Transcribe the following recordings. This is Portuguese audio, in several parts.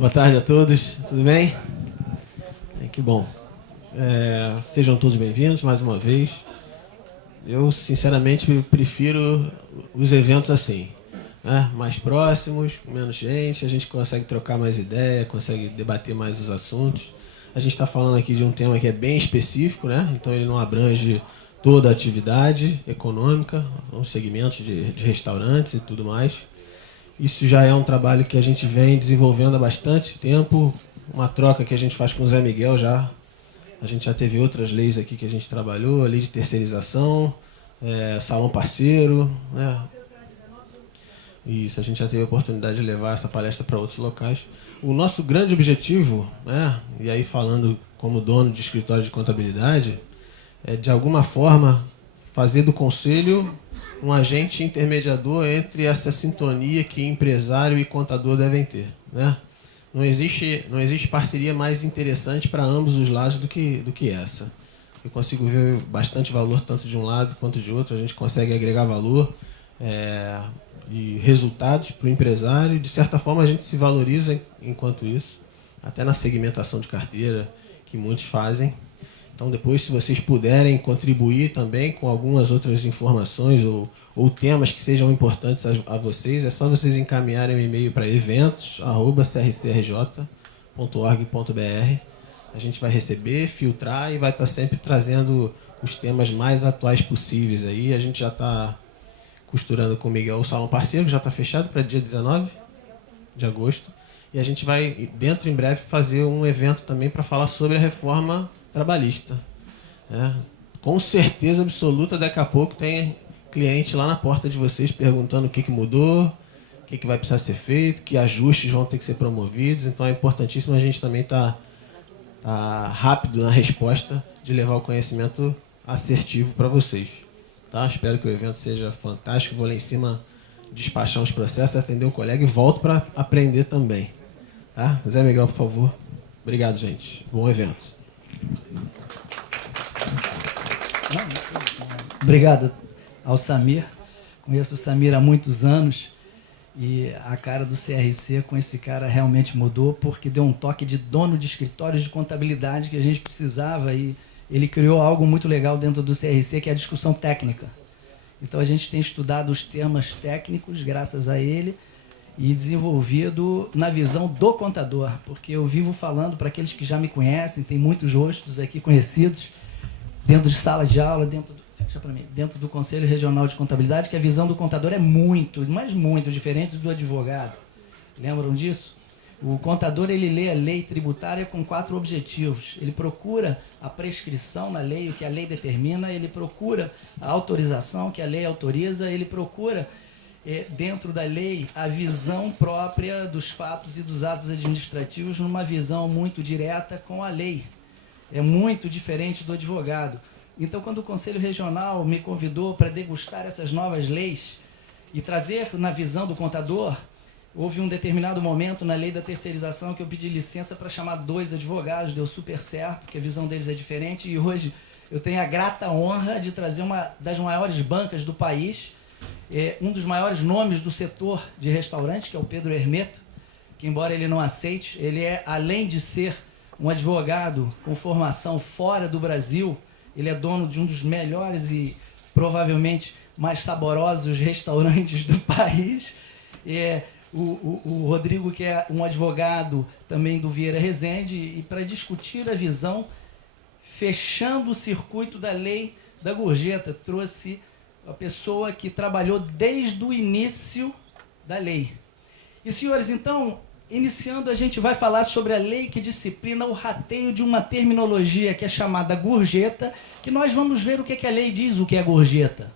Boa tarde a todos, tudo bem? Que bom. Sejam todos bem-vindos mais uma vez. Eu, sinceramente, prefiro os eventos assim, né? Mais próximos, com menos gente, a gente consegue trocar mais ideia, consegue debater mais os assuntos. A gente está falando aqui de um tema que é bem específico, né? Então ele não abrange toda a atividade econômica, os segmentos de restaurantes e tudo mais. Isso já é um trabalho que a gente vem desenvolvendo há bastante tempo, uma troca que a gente faz com o Zé Miguel já. A gente já teve outras leis aqui que a gente trabalhou, a lei de terceirização, salão parceiro, né? Isso, a gente já teve a oportunidade de levar essa palestra para outros locais. O nosso grande objetivo, né, e aí falando como dono de escritório de contabilidade, é de alguma forma fazer do conselho um agente intermediador entre essa sintonia que empresário e contador devem ter, né? Não existe parceria mais interessante para ambos os lados do que essa. Eu consigo ver bastante valor tanto de um lado quanto de outro. A gente consegue agregar valor e resultados para o empresário. De certa forma, a gente se valoriza enquanto isso, até na segmentação de carteira, que muitos fazem. Então, depois, se vocês puderem contribuir também com algumas outras informações ou temas que sejam importantes a vocês, é só vocês encaminharem um e-mail para eventos@crcrj.org.br. A gente vai receber, filtrar e vai estar sempre trazendo os temas mais atuais possíveis. Aí a gente já está costurando com o Miguel o salão parceiro, que já está fechado para dia 19 de agosto. E a gente vai, dentro em breve, fazer um evento também para falar sobre a reforma trabalhista. Com certeza absoluta, daqui a pouco tem cliente lá na porta de vocês perguntando o que mudou, o que vai precisar ser feito, que ajustes vão ter que ser promovidos. Então é importantíssimo a gente também estar rápido na resposta de levar o conhecimento assertivo para vocês. Tá? Espero que o evento seja fantástico. Vou lá em cima despachar uns processos, atender o colega e volto para aprender também. Tá? Zé Miguel, por favor. Obrigado, gente. Bom evento. Obrigado ao Samir. Conheço o Samir há muitos anos e a cara do CRC com esse cara realmente mudou, porque deu um toque de dono de escritórios de contabilidade que a gente precisava, e ele criou algo muito legal dentro do CRC, que é a discussão técnica. Então a gente tem estudado os temas técnicos graças a ele e desenvolvido na visão do contador, porque eu vivo falando para aqueles que já me conhecem, tem muitos rostos aqui conhecidos, dentro de sala de aula, dentro do Conselho Regional de Contabilidade, que a visão do contador é muito, mas muito diferente do advogado. Lembram disso? O contador, ele lê a lei tributária com 4 objetivos. Ele procura a prescrição na lei, o que a lei determina, ele procura a autorização, que a lei autoriza, ele procura, dentro da lei, a visão própria dos fatos e dos atos administrativos numa visão muito direta com a lei. É muito diferente do advogado. Então, quando o Conselho Regional me convidou para degustar essas novas leis e trazer na visão do contador, houve um determinado momento na lei da terceirização que eu pedi licença para chamar 2 advogados, deu super certo, porque a visão deles é diferente, e hoje eu tenho a grata honra de trazer uma das maiores bancas do país, um dos maiores nomes do setor de restaurantes, que é o Pedro Hermeto, que, embora ele não aceite, ele é, além de ser um advogado com formação fora do Brasil, ele é dono de um dos melhores e provavelmente mais saborosos restaurantes do país. O Rodrigo, que é um advogado também do Vieira Resende, e para discutir a visão, fechando o circuito da lei da gorjeta, trouxe a pessoa que trabalhou desde o início da lei. E, senhores, então, iniciando, a gente vai falar sobre a lei que disciplina o rateio de uma terminologia que é chamada gorjeta, que nós vamos ver o que a lei diz o que é gorjeta.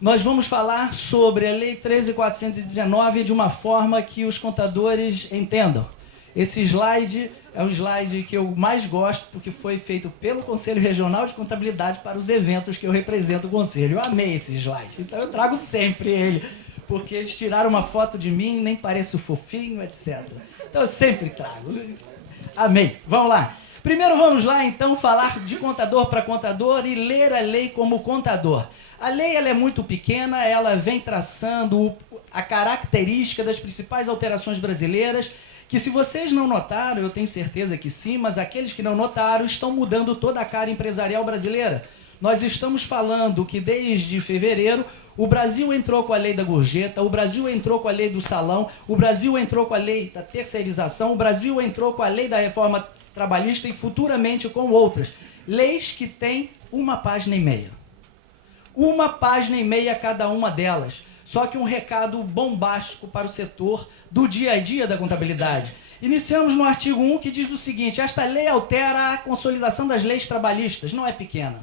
Nós vamos falar sobre a Lei 13.419 de uma forma que os contadores entendam. Esse slide é um slide que eu mais gosto, porque foi feito pelo Conselho Regional de Contabilidade para os eventos que eu represento o Conselho. Eu amei esse slide, então eu trago sempre ele, porque eles tiraram uma foto de mim, nem pareço fofinho, etc. Então eu sempre trago. Amei. Vamos lá. Primeiro vamos lá, então, falar de contador para contador e ler a lei como contador. A lei, ela é muito pequena, ela vem traçando a característica das principais alterações brasileiras que se vocês não notaram, eu tenho certeza que sim, mas aqueles que não notaram estão mudando toda a cara empresarial brasileira. Nós estamos falando que desde fevereiro o Brasil entrou com a lei da gorjeta, o Brasil entrou com a lei do salão, o Brasil entrou com a lei da terceirização, o Brasil entrou com a lei da reforma trabalhista e futuramente com outras. Leis que têm uma página e meia. Uma página e meia cada uma delas. Só que um recado bombástico para o setor do dia a dia da contabilidade. Iniciamos no artigo 1 que diz o seguinte: esta lei altera a consolidação das leis trabalhistas. Não é pequena,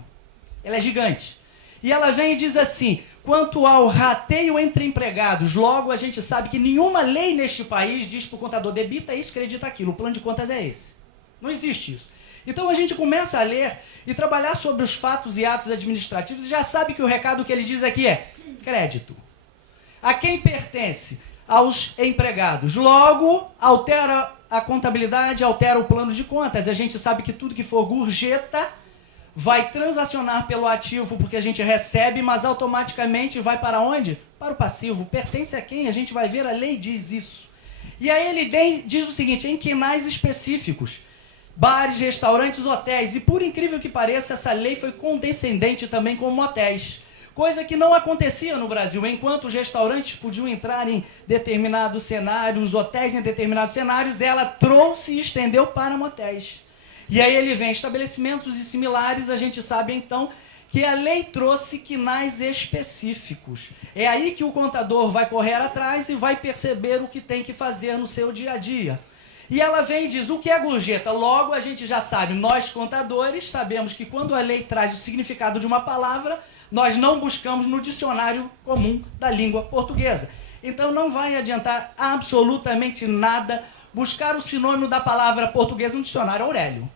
ela é gigante. E ela vem e diz assim: quanto ao rateio entre empregados, logo a gente sabe que nenhuma lei neste país diz para o contador debita isso, credita aquilo. O plano de contas é esse. Não existe isso. Então a gente começa a ler e trabalhar sobre os fatos e atos administrativos e já sabe que o recado que ele diz aqui é crédito. A quem pertence? Aos empregados. Logo, altera a contabilidade, altera o plano de contas. A gente sabe que tudo que for gorjeta vai transacionar pelo ativo porque a gente recebe, mas automaticamente vai para onde? Para o passivo. Pertence a quem? A gente vai ver, a lei diz isso. E aí ele diz o seguinte: em quinais específicos, bares, restaurantes, hotéis. E por incrível que pareça, essa lei foi condescendente também com motéis. Coisa que não acontecia no Brasil. Enquanto os restaurantes podiam entrar em determinados cenários, os hotéis em determinados cenários, ela trouxe e estendeu para motéis. E aí ele vem estabelecimentos e similares, a gente sabe então que a lei trouxe quinais específicos. É aí que o contador vai correr atrás e vai perceber o que tem que fazer no seu dia a dia. E ela vem e diz, o que é gorjeta? Logo a gente já sabe, nós contadores sabemos que quando a lei traz o significado de uma palavra, nós não buscamos no dicionário comum da língua portuguesa. Então não vai adiantar absolutamente nada buscar o sinônimo da palavra portuguesa no dicionário Aurélio.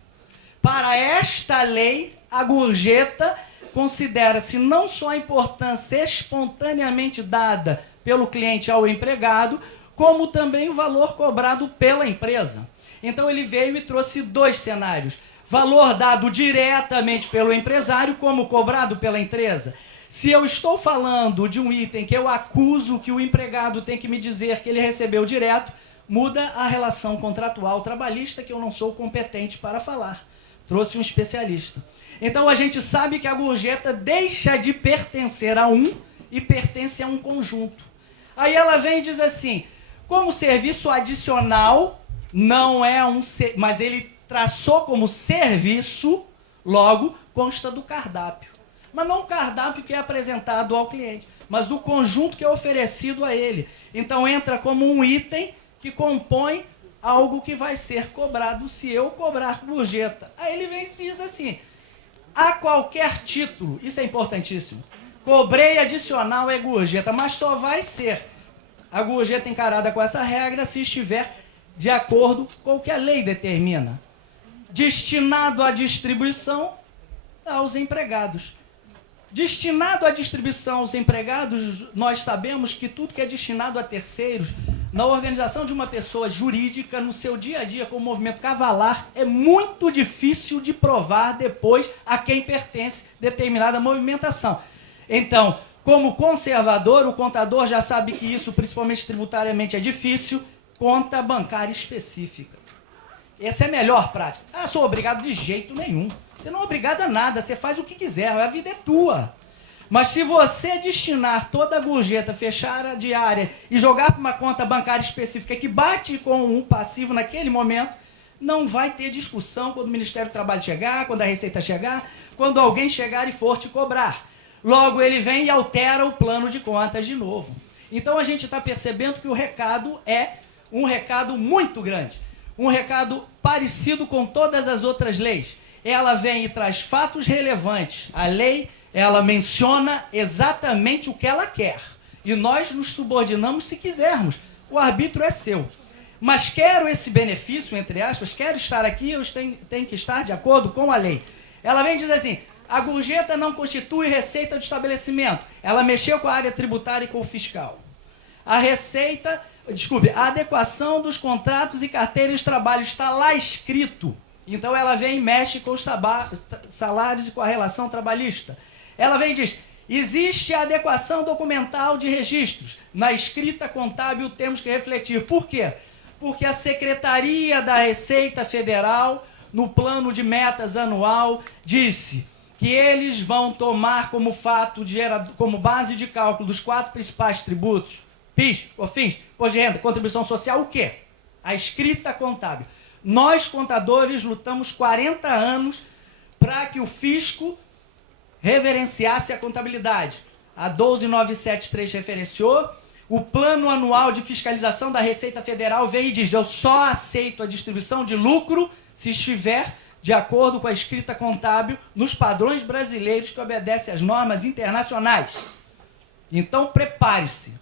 Para esta lei, a gorjeta considera-se não só a importância espontaneamente dada pelo cliente ao empregado, como também o valor cobrado pela empresa. Então ele veio e trouxe dois cenários. Valor dado diretamente pelo empresário, como cobrado pela empresa. Se eu estou falando de um item que eu acuso que o empregado tem que me dizer que ele recebeu direto, muda a relação contratual trabalhista, que eu não sou competente para falar. Trouxe um especialista. Então a gente sabe que a gorjeta deixa de pertencer a um e pertence a um conjunto. Aí ela vem e diz assim, como serviço adicional, não é mas ele traçou como serviço, logo consta do cardápio. Mas não o cardápio que é apresentado ao cliente, mas do conjunto que é oferecido a ele. Então entra como um item que compõe algo que vai ser cobrado se eu cobrar gorjeta. Aí ele vem e diz assim, a qualquer título, isso é importantíssimo, cobrei adicional é gorjeta, mas só vai ser a gorjeta encarada com essa regra se estiver de acordo com o que a lei determina. Destinado à distribuição aos empregados. Destinado à distribuição aos empregados, nós sabemos que tudo que é destinado a terceiros, na organização de uma pessoa jurídica, no seu dia a dia com o movimento cavalar, é muito difícil de provar depois a quem pertence determinada movimentação. Então, como conservador, o contador já sabe que isso, principalmente tributariamente, é difícil, conta bancária específica. Essa é a melhor prática. Ah, sou obrigado de jeito nenhum. Você não é obrigado a nada, você faz o que quiser, a vida é tua. Mas se você destinar toda a gorjeta, fechar a diária e jogar para uma conta bancária específica que bate com um passivo naquele momento, não vai ter discussão quando o Ministério do Trabalho chegar, quando a Receita chegar, quando alguém chegar e for te cobrar. Logo ele vem e altera o plano de contas de novo. Então a gente está percebendo que o recado é um recado muito grande. Um recado parecido com todas as outras leis. Ela vem e traz fatos relevantes. A lei, ela menciona exatamente o que ela quer. E nós nos subordinamos se quisermos. O arbítrio é seu. Mas quero esse benefício, entre aspas, quero estar aqui, eu tenho que estar de acordo com a lei. Ela vem e diz assim, a gorjeta não constitui receita do estabelecimento. Ela mexeu com a área tributária e com o fiscal. A receita... a adequação dos contratos e carteiras de trabalho está lá escrito. Então ela vem e mexe com os salários e com a relação trabalhista. Ela vem e diz, existe a adequação documental de registros. Na escrita contábil temos que refletir. Por quê? porque a Secretaria da Receita Federal, no plano de metas anual, disse que eles vão tomar como como base de cálculo dos 4 principais tributos, PIS, COFINS, imposto de renda, contribuição social, o quê? A escrita contábil. Nós, contadores, lutamos 40 anos para que o fisco reverenciasse a contabilidade. A 12973 referenciou. O plano anual de fiscalização da Receita Federal vem e diz: eu só aceito a distribuição de lucro se estiver de acordo com a escrita contábil nos padrões brasileiros que obedecem às normas internacionais. Então, prepare-se.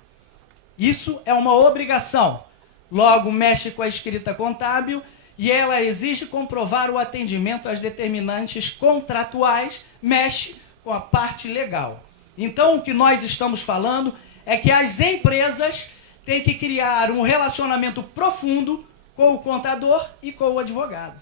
Isso é uma obrigação. Logo, mexe com a escrita contábil e ela exige comprovar o atendimento às determinantes contratuais, mexe com a parte legal. Então, o que nós estamos falando é que as empresas têm que criar um relacionamento profundo com o contador e com o advogado.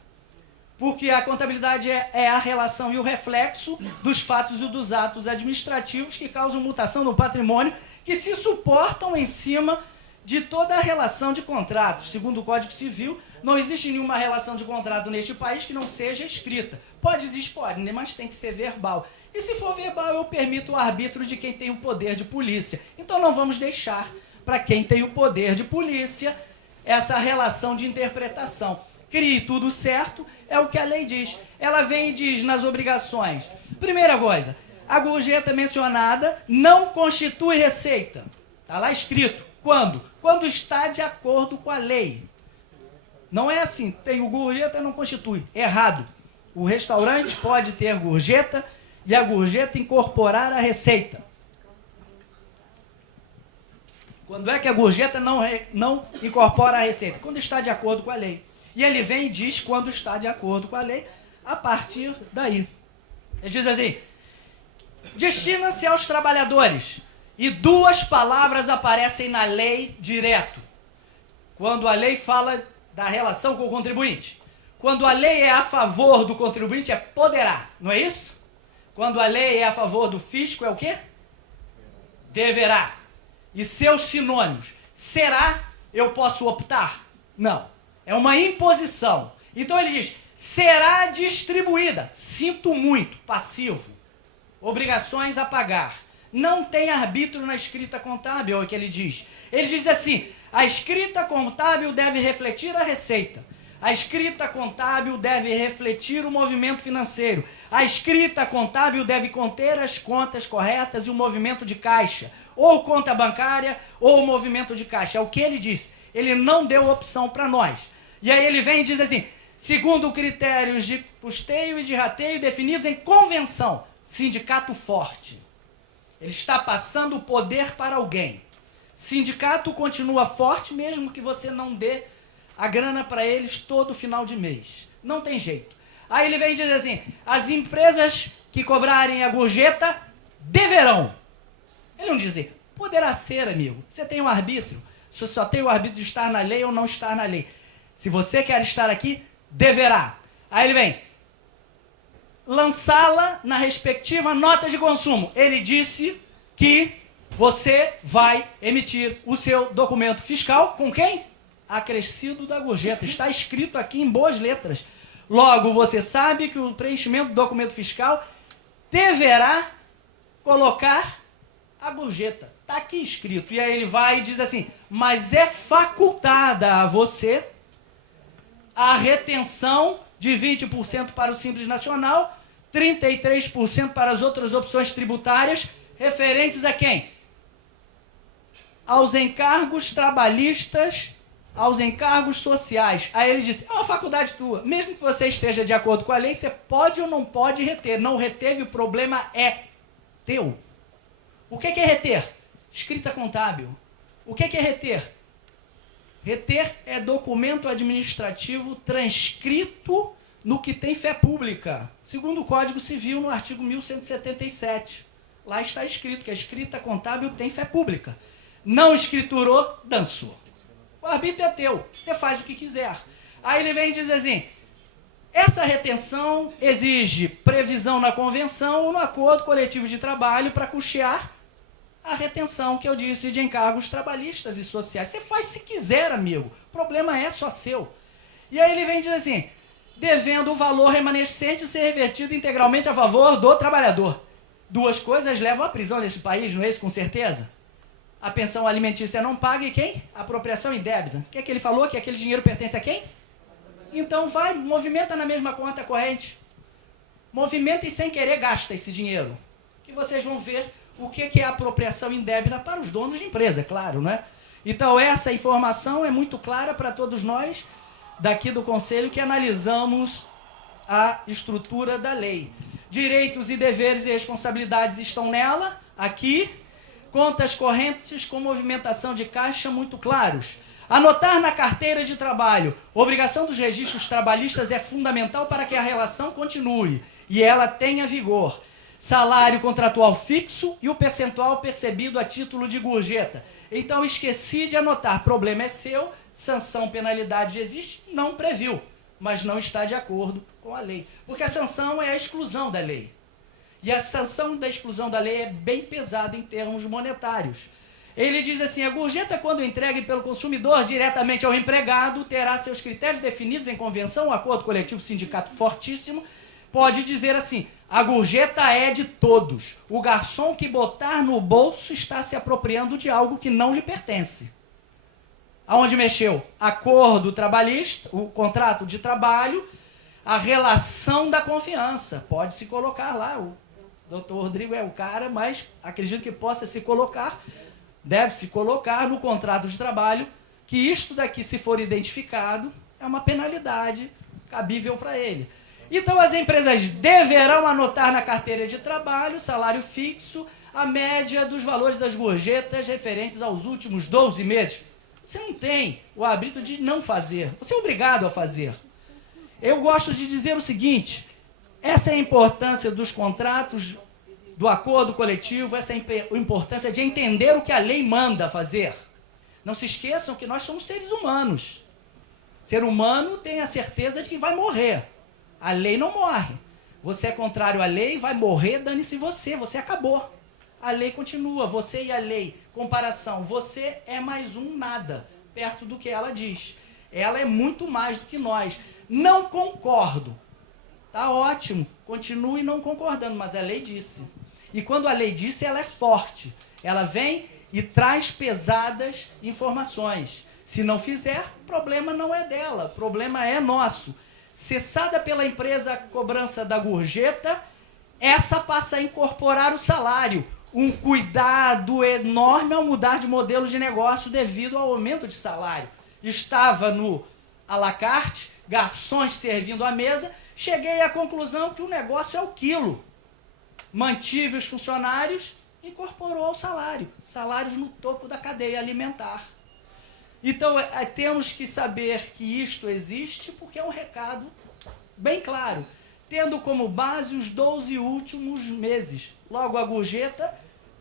Porque a contabilidade é a relação e o reflexo dos fatos e dos atos administrativos que causam mutação no patrimônio, que se suportam em cima de toda a relação de contratos. Segundo o Código Civil, não existe nenhuma relação de contrato neste país que não seja escrita. Pode existir, pode, mas tem que ser verbal. E se for verbal, eu permito o arbítrio de quem tem o poder de polícia. Então não vamos deixar para quem tem o poder de polícia essa relação de interpretação. Crie tudo certo, é o que a lei diz. Ela vem e diz nas obrigações. Primeira coisa, a gorjeta mencionada não constitui receita. Está lá escrito. Quando? Quando está de acordo com a lei. Não é assim, tem o gorjeta e não constitui. Errado. O restaurante pode ter gorjeta e a gorjeta incorporar a receita. Quando é que a gorjeta não incorpora a receita? Quando está de acordo com a lei. E ele vem e diz quando está de acordo com a lei, a partir daí. Ele diz assim: destina-se aos trabalhadores. E 2 palavras aparecem na lei direto. Quando a lei fala da relação com o contribuinte. Quando a lei é a favor do contribuinte, é poderá. Não é isso? Quando a lei é a favor do fisco, é o quê? Deverá. E seus sinônimos. Será, eu posso optar? Não. É uma imposição. Então ele diz, será distribuída. Sinto muito, passivo. Obrigações a pagar. Não tem arbítrio na escrita contábil, é o que ele diz. Ele diz assim, a escrita contábil deve refletir a receita. A escrita contábil deve refletir o movimento financeiro. A escrita contábil deve conter as contas corretas e o movimento de caixa. Ou conta bancária, ou movimento de caixa. É o que ele disse. Ele não deu opção para nós. E aí ele vem e diz assim, segundo critérios de custeio e de rateio definidos em convenção, sindicato forte. Ele está passando o poder para alguém. Sindicato continua forte mesmo que você não dê a grana para eles todo final de mês. Não tem jeito. Aí ele vem e diz assim, as empresas que cobrarem a gorjeta deverão. Ele não diz assim, poderá ser, amigo. Você tem um arbítrio. Você só tem o arbítrio de estar na lei ou não estar na lei. Se você quer estar aqui, deverá. Aí ele vem, lançá-la na respectiva nota de consumo. Ele disse que você vai emitir o seu documento fiscal com quem? Acrescido da gorjeta. Está escrito aqui em boas letras. Logo, você sabe que o preenchimento do documento fiscal deverá colocar a gorjeta. Está aqui escrito. E aí ele vai e diz assim, mas é facultada a você a retenção de 20% para o Simples Nacional, 33% para as outras opções tributárias, referentes a quem? Aos encargos trabalhistas, aos encargos sociais. Aí ele disse, é uma faculdade tua, mesmo que você esteja de acordo com a lei, você pode ou não pode reter. Não reteve, o problema é teu. O que é reter? Escrita contábil. O que é reter? Reter é documento administrativo transcrito no que tem fé pública, segundo o Código Civil, no artigo 1177. Lá está escrito que a escrita contábil tem fé pública. Não escriturou, dançou. O arbítrio é teu, você faz o que quiser. Aí ele vem e diz assim, essa retenção exige previsão na convenção ou no acordo coletivo de trabalho para custear a retenção, que eu disse, de encargos trabalhistas e sociais. Você faz se quiser, amigo. O problema é só seu. E aí ele vem dizer assim, devendo o valor remanescente ser revertido integralmente a favor do trabalhador. Duas coisas levam à prisão nesse país, não é isso, com certeza? A pensão alimentícia não paga e quem? A apropriação indébita. O que é que ele falou? Que aquele dinheiro pertence a quem? Então vai, movimenta na mesma conta corrente. Movimenta e sem querer gasta esse dinheiro. Que vocês vão ver o que é apropriação indébita para os donos de empresa, é claro, né? Então essa informação é muito clara para todos nós daqui do Conselho que analisamos a estrutura da lei. Direitos e deveres e responsabilidades estão nela, aqui. Contas correntes com movimentação de caixa muito claros. Anotar na carteira de trabalho. Obrigação dos registros trabalhistas é fundamental para que a relação continue e ela tenha vigor. Salário contratual fixo e o percentual percebido a título de gorjeta. Então esqueci de anotar. Problema é seu, sanção, penalidade existe, não previu, mas não está de acordo com a lei. Porque a sanção é a exclusão da lei. E a sanção da exclusão da lei é bem pesada em termos monetários. Ele diz assim, a gorjeta, quando entregue pelo consumidor diretamente ao empregado, terá seus critérios definidos em convenção, acordo coletivo, sindicato fortíssimo, pode dizer assim, a gorjeta é de todos. O garçom que botar no bolso está se apropriando de algo que não lhe pertence. Aonde mexeu? Acordo trabalhista, o contrato de trabalho, a relação da confiança. Pode se colocar lá, o doutor Rodrigo é o cara, mas acredito que possa se colocar, deve se colocar no contrato de trabalho, que isto daqui, se for identificado, é uma penalidade cabível para ele. Então as empresas deverão anotar na carteira de trabalho, salário fixo, a média dos valores das gorjetas referentes aos últimos 12 meses. Você não tem o hábito de não fazer, você é obrigado a fazer. Eu gosto de dizer o seguinte, essa é a importância dos contratos, do acordo coletivo, essa é a importância de entender o que a lei manda fazer. Não se esqueçam que nós somos seres humanos. Ser humano tem a certeza de que vai morrer. A lei não morre. Você é contrário à lei, vai morrer, dane-se você acabou. A lei continua, você e a lei, comparação, você é mais um nada, perto do que ela diz. Ela é muito mais do que nós. Não concordo. Tá ótimo, continue não concordando, mas a lei disse. E quando a lei disse, ela é forte. Ela vem e traz pesadas informações. Se não fizer, o problema não é dela, o problema é nosso. Cessada pela empresa a cobrança da gorjeta, essa passa a incorporar o salário. Um cuidado enorme ao mudar de modelo de negócio devido ao aumento de salário. Estava no à la carte, garçons servindo à mesa, cheguei à conclusão que o negócio é o quilo. Mantive os funcionários, incorporou ao salário. Salários no topo da cadeia alimentar. Então, temos que saber que isto existe porque é um recado bem claro, tendo como base os 12 últimos meses. Logo, a gorjeta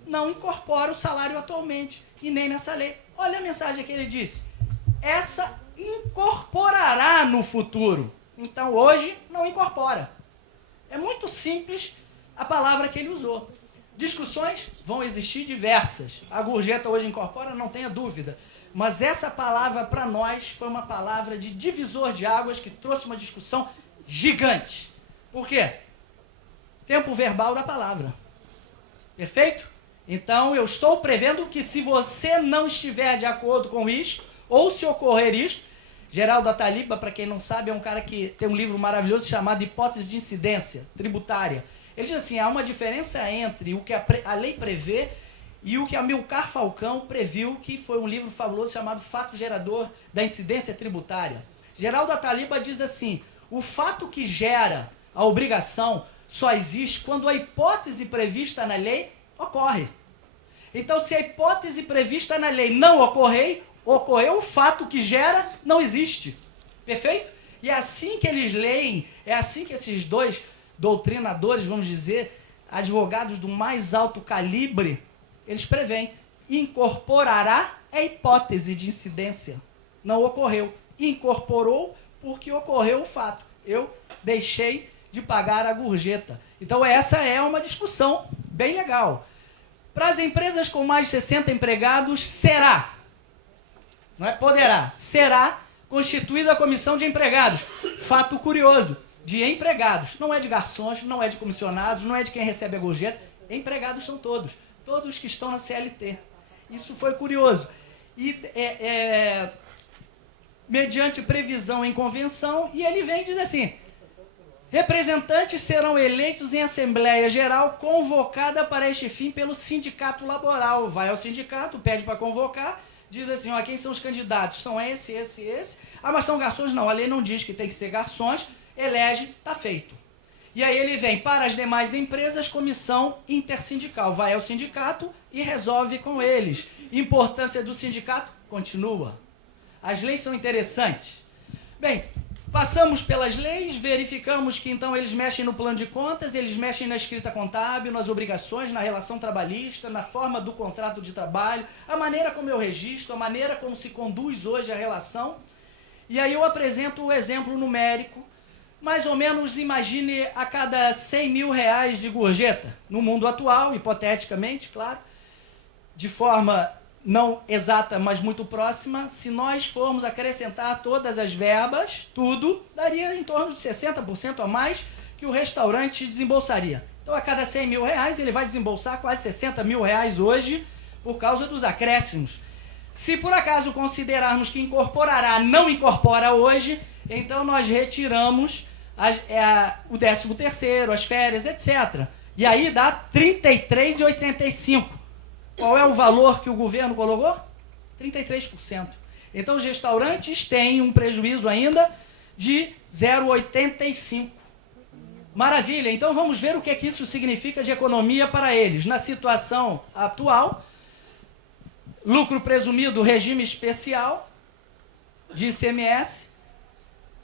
não incorpora o salário atualmente, e nem nessa lei. Olha a mensagem que ele disse. Essa incorporará no futuro. Então, hoje, não incorpora. É muito simples a palavra que ele usou. Discussões vão existir diversas. A gorjeta hoje incorpora, não tenha dúvida. Mas essa palavra, para nós, foi uma palavra de divisor de águas que trouxe uma discussão gigante. Por quê? Tempo verbal da palavra. Perfeito? Então, eu estou prevendo que se você não estiver de acordo com isto, ou se ocorrer isto, Geraldo Ataliba, para quem não sabe, é um cara que tem um livro maravilhoso chamado Hipótese de Incidência Tributária. Ele diz assim, há uma diferença entre o que a lei prevê e o que Amilcar Falcão previu, que foi um livro fabuloso chamado Fato Gerador da Incidência Tributária. Geraldo Ataliba diz assim, o fato que gera a obrigação só existe quando a hipótese prevista na lei ocorre. Então, se a hipótese prevista na lei não ocorreu, o fato que gera não existe. Perfeito? E é assim que eles leem, é assim que esses dois doutrinadores, vamos dizer, advogados do mais alto calibre, eles preveem, incorporará a hipótese de incidência. Não ocorreu. Incorporou porque ocorreu o fato. Eu deixei de pagar a gorjeta. Então essa é uma discussão bem legal. Para as empresas com mais de 60 empregados, será, não é poderá, será constituída a comissão de empregados. Fato curioso, de empregados, não é de garçons, não é de comissionados, não é de quem recebe a gorjeta, empregados são todos, todos que estão na CLT. Isso foi curioso. E mediante previsão em convenção, e ele vem e diz assim: representantes serão eleitos em Assembleia Geral convocada para este fim pelo sindicato laboral. Vai ao sindicato, pede para convocar, diz assim, ó, quem são os candidatos? São esse. Ah, mas são garçons? Não, a lei não diz que tem que ser garçons, elege, está feito. E aí ele vem para as demais empresas, comissão intersindical. Vai ao sindicato e resolve com eles. Importância do sindicato? Continua. As leis são interessantes. Bem, passamos pelas leis, verificamos que então eles mexem no plano de contas, eles mexem na escrita contábil, nas obrigações, na relação trabalhista, na forma do contrato de trabalho, a maneira como eu registro, a maneira como se conduz hoje a relação. E aí eu apresento o exemplo numérico. Mais ou menos, imagine a cada 100 mil reais de gorjeta, no mundo atual, hipoteticamente, claro, de forma não exata, mas muito próxima, se nós formos acrescentar todas as verbas, tudo, daria em torno de 60% a mais que o restaurante desembolsaria. Então, a cada 100 mil reais, ele vai desembolsar quase 60 mil reais hoje, por causa dos acréscimos. Se por acaso considerarmos que incorporará, não incorpora hoje, então nós retiramos o 13º, as férias, etc. E aí dá R$ 33,85. Qual é o valor que o governo colocou? 33%. Então os restaurantes têm um prejuízo ainda de 0,85. Maravilha, então vamos ver o que é que isso significa de economia para eles. Na situação atual, lucro presumido, regime especial de ICMS,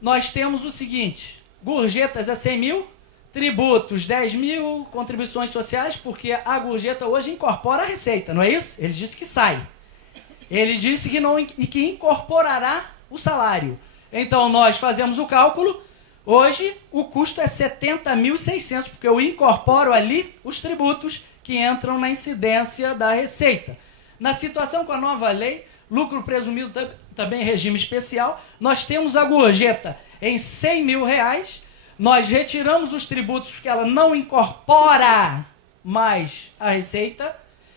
nós temos o seguinte: gorjetas a 100 mil, tributos 10 mil, contribuições sociais, porque a gorjeta hoje incorpora a receita, não é isso? Ele disse que sai. Ele disse que, não, e que incorporará o salário. Então nós fazemos o cálculo, hoje o custo é 70.600, porque eu incorporo ali os tributos que entram na incidência da receita. Na situação com a nova lei, lucro presumido também regime especial, nós temos a gorjeta em 100 mil reais, nós retiramos os tributos porque ela não incorpora mais a receita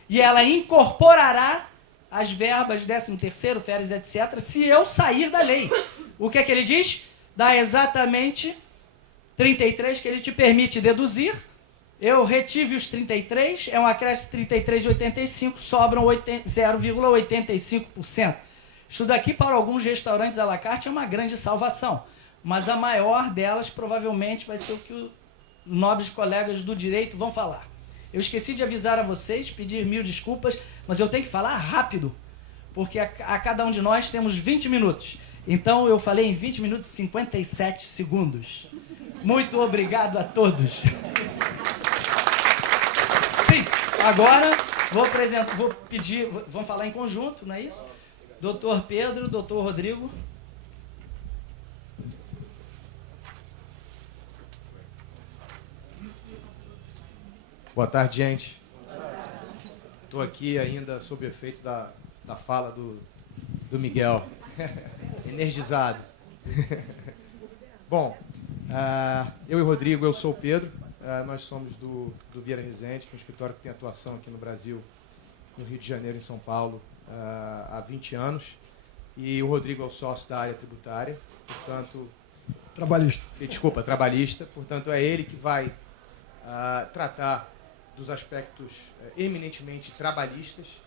e ela incorporará as verbas, 13º, férias, etc., se eu sair da lei. O que é que ele diz? Dá exatamente 33 que ele te permite deduzir. Eu retive os 33, é um acréscimo de 33,85, sobram 0,85%. Isso daqui, para alguns restaurantes à la carte, é uma grande salvação. Mas a maior delas, provavelmente, vai ser o que os nobres colegas do direito vão falar. Eu esqueci de avisar a vocês, pedir 1000 desculpas, mas eu tenho que falar rápido, porque a cada um de nós temos 20 minutos. Então, eu falei em 20 minutos e 57 segundos. Muito obrigado a todos. Sim, agora vou pedir, vamos falar em conjunto, não é isso? Doutor Pedro, doutor Rodrigo. Boa tarde, gente. Estou aqui ainda sob efeito da fala do Miguel. Energizado. Bom, eu e o Rodrigo, eu sou o Pedro. Nós somos do Vieira Resende, que é um escritório que tem atuação aqui no Brasil, no Rio de Janeiro e em São Paulo, há 20 anos. E o Rodrigo é o sócio da área tributária, portanto... Trabalhista. Desculpa, trabalhista. Portanto, é ele que vai tratar dos aspectos eminentemente trabalhistas.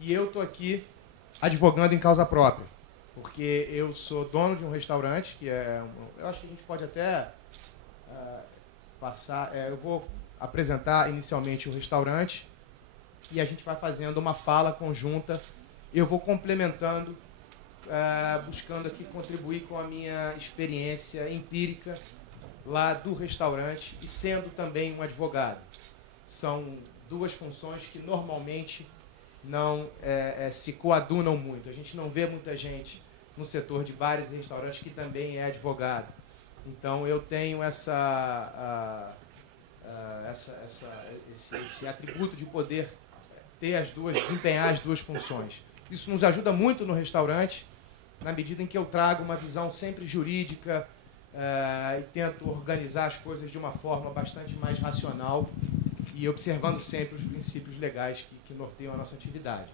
E eu estou aqui advogando em causa própria, porque eu sou dono de um restaurante, que é... Eu acho que a gente pode até passar... eu vou apresentar inicialmente o restaurante e a gente vai fazendo uma fala conjunta. Eu vou complementando, buscando aqui contribuir com a minha experiência empírica lá do restaurante e sendo também um advogado. São duas funções que normalmente não se coadunam muito. A gente não vê muita gente no setor de bares e restaurantes que também é advogado. Então, eu tenho esse atributo de poder desempenhar as duas funções. Isso nos ajuda muito no restaurante, na medida em que eu trago uma visão sempre jurídica e tento organizar as coisas de uma forma bastante mais racional e observando sempre os princípios legais que norteiam a nossa atividade.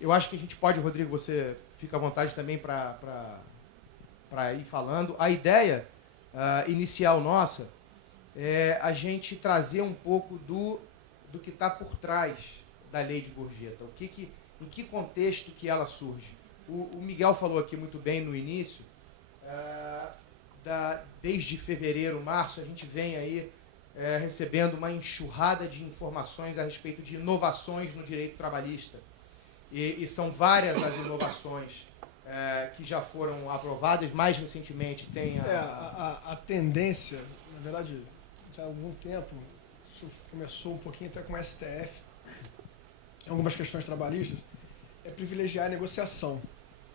Eu acho que a gente pode, Rodrigo, você fica à vontade também para ir falando. A ideia inicial nossa é a gente trazer um pouco do que está por trás da lei de gorjeta. Em que contexto que ela surge? O Miguel falou aqui muito bem no início, desde fevereiro, março, a gente vem aí recebendo uma enxurrada de informações a respeito de inovações no direito trabalhista. E são várias as inovações que já foram aprovadas. Mais recentemente tem a tendência, na verdade, já há algum tempo, isso começou um pouquinho até com o STF, em algumas questões trabalhistas, é privilegiar a negociação.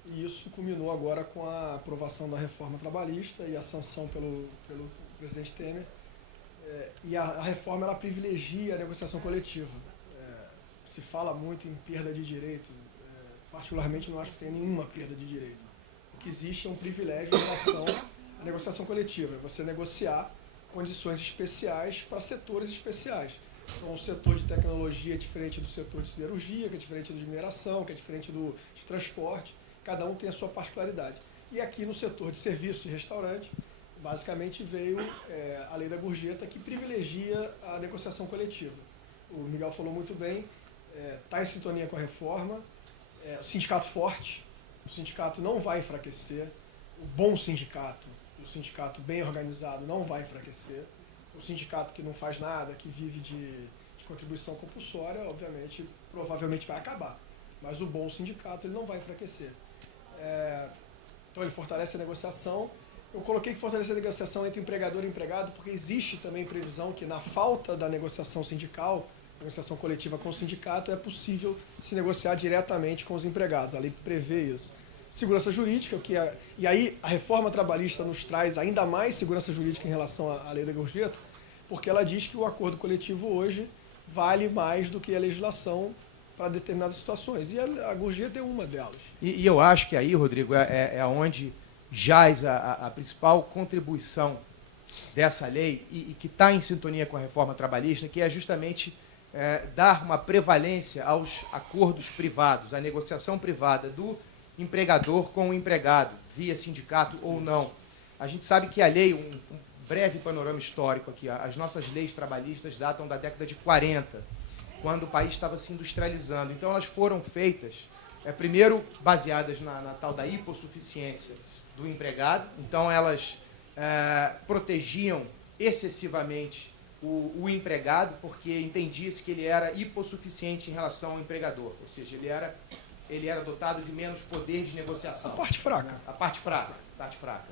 E isso culminou agora com a aprovação da reforma trabalhista e a sanção pelo presidente Temer. E a reforma ela privilegia a negociação coletiva. Se fala muito em perda de direito, particularmente não acho que tem nenhuma perda de direito. O que existe é um privilégio em relação à negociação coletiva, é você negociar condições especiais para setores especiais. Então, o setor de tecnologia é diferente do setor de siderurgia, que é diferente de mineração, que é diferente de transporte. Cada um tem a sua particularidade. E aqui no setor de serviço de restaurante, basicamente veio a lei da gorjeta, que privilegia a negociação coletiva. O Miguel falou muito bem, está em sintonia com a reforma, o sindicato forte, o sindicato não vai enfraquecer, o bom sindicato, o sindicato bem organizado não vai enfraquecer, o sindicato que não faz nada, que vive de contribuição compulsória, obviamente, provavelmente vai acabar. Mas o bom sindicato ele não vai enfraquecer. Então ele fortalece a negociação. Eu coloquei que fortalece a negociação entre empregador e empregado, porque existe também previsão que na falta da negociação sindical, negociação coletiva com o sindicato, é possível se negociar diretamente com os empregados. A lei prevê isso. Segurança jurídica, e aí a reforma trabalhista nos traz ainda mais segurança jurídica em relação à lei da gorjeta, porque ela diz que o acordo coletivo hoje vale mais do que a legislação para determinadas situações. E a gorjeta é uma delas. E eu acho que aí, Rodrigo, é onde jaz a principal contribuição dessa lei e que está em sintonia com a reforma trabalhista, que é justamente dar uma prevalência aos acordos privados, à negociação privada do empregador com o empregado, via sindicato ou não. A gente sabe que a lei, um breve panorama histórico aqui, as nossas leis trabalhistas datam da década de 40, quando o país estava se industrializando. Então, elas foram feitas, primeiro, baseadas na tal da hipossuficiência do empregado. Então, elas protegiam excessivamente o empregado, porque entendia-se que ele era hipossuficiente em relação ao empregador, ou seja, ele era dotado de menos poder de negociação. A parte fraca. A parte fraca,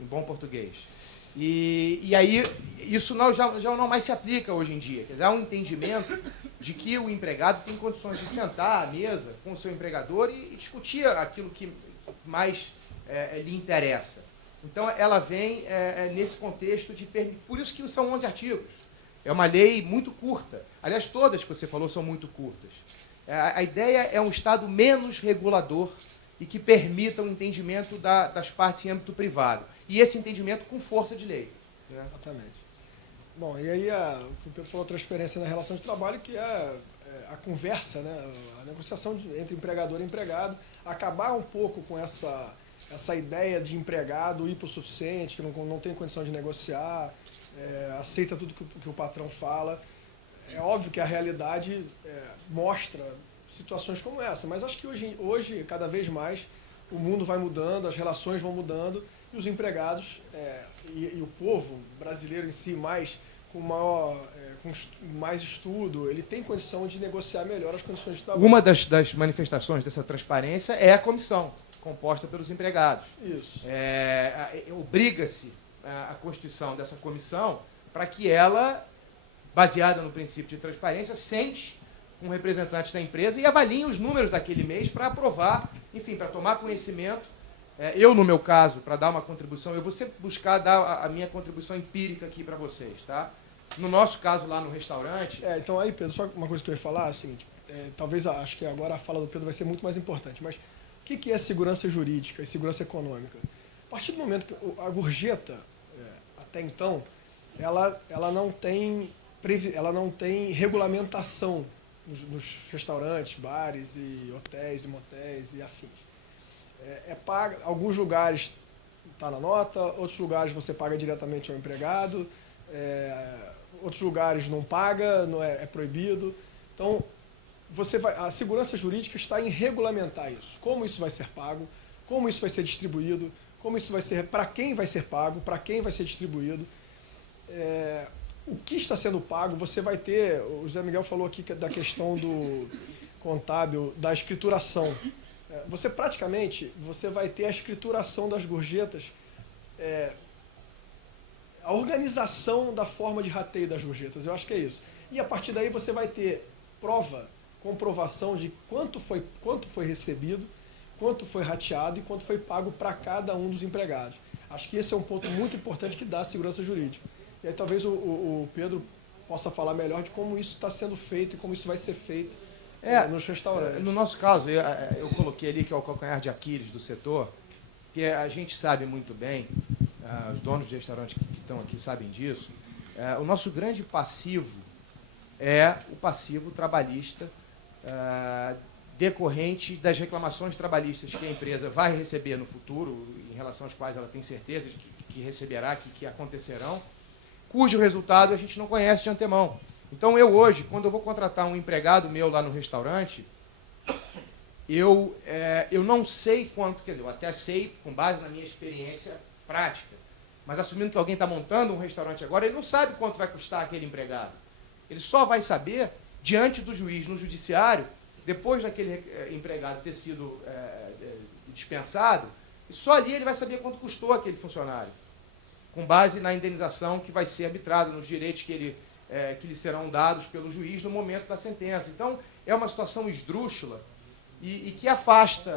em bom português. E aí, isso já não mais se aplica hoje em dia. Quer dizer, há um entendimento de que o empregado tem condições de sentar à mesa com o seu empregador e discutir aquilo que mais lhe interessa. Então, ela vem nesse contexto de... Por isso que são 11 artigos. É uma lei muito curta. Aliás, todas que você falou são muito curtas. A ideia é um Estado menos regulador e que permita o entendimento das partes em âmbito privado. E esse entendimento com força de lei. Né? Exatamente. Bom, e aí o que o Pedro falou, transparência na relação de trabalho, que é a conversa, né? A negociação entre empregador e empregado, acabar um pouco com essa ideia de empregado hipossuficiente, que não tem condição de negociar, aceita tudo que o patrão fala. É óbvio que a realidade mostra situações como essa, mas acho que hoje, cada vez mais, o mundo vai mudando, as relações vão mudando, e os empregados e o povo brasileiro em si, com mais estudo, ele tem condição de negociar melhor as condições de trabalho. Uma das manifestações dessa transparência é a comissão, composta pelos empregados. Isso. Obriga-se a constituição dessa comissão para que ela, baseada no princípio de transparência, sente um representante da empresa e avalie os números daquele mês para aprovar, enfim, para tomar conhecimento. Eu, no meu caso, para dar uma contribuição, eu vou sempre buscar dar a minha contribuição empírica aqui para vocês, tá? No nosso caso, lá no restaurante... Então aí, Pedro, só uma coisa que eu ia falar é o seguinte, talvez acho que agora a fala do Pedro vai ser muito mais importante, mas o que é segurança jurídica e segurança econômica? A partir do momento que a gorjeta, até então, ela não tem regulamentação nos restaurantes, bares e hotéis e motéis e afins. Paga, alguns lugares está na nota, outros lugares você paga diretamente ao empregado, outros lugares não paga, não é proibido. Então, a segurança jurídica está em regulamentar isso. Como isso vai ser pago, como isso vai ser distribuído, como isso vai ser, para quem vai ser pago, para quem vai ser distribuído. O que está sendo pago, você vai ter, o Zé Miguel falou aqui da questão do contábil, da escrituração. Você vai ter a escrituração das gorjetas, a organização da forma de rateio das gorjetas, eu acho que é isso. E a partir daí você vai ter comprovação de quanto foi recebido, quanto foi rateado e quanto foi pago para cada um dos empregados. Acho que esse é um ponto muito importante que dá segurança jurídica. E aí talvez o Pedro possa falar melhor de como isso está sendo feito e como isso vai ser feito nos restaurantes. No nosso caso, eu coloquei ali que é o calcanhar de Aquiles do setor, que a gente sabe muito bem, os donos de restaurantes que estão aqui sabem disso, o nosso grande passivo é o passivo trabalhista decorrente das reclamações trabalhistas que a empresa vai receber no futuro, em relação às quais ela tem certeza de que receberá, que acontecerão, cujo resultado a gente não conhece de antemão. Então, eu hoje, quando eu vou contratar um empregado meu lá no restaurante, eu não sei quanto, quer dizer, eu até sei, com base na minha experiência prática, mas assumindo que alguém está montando um restaurante agora, ele não sabe quanto vai custar aquele empregado. Ele só vai saber diante do juiz no judiciário, depois daquele empregado ter sido dispensado, e só ali ele vai saber quanto custou aquele funcionário, com base na indenização que vai ser arbitrada, nos direitos que lhe serão dados pelo juiz no momento da sentença. Então, é uma situação esdrúxula e que afasta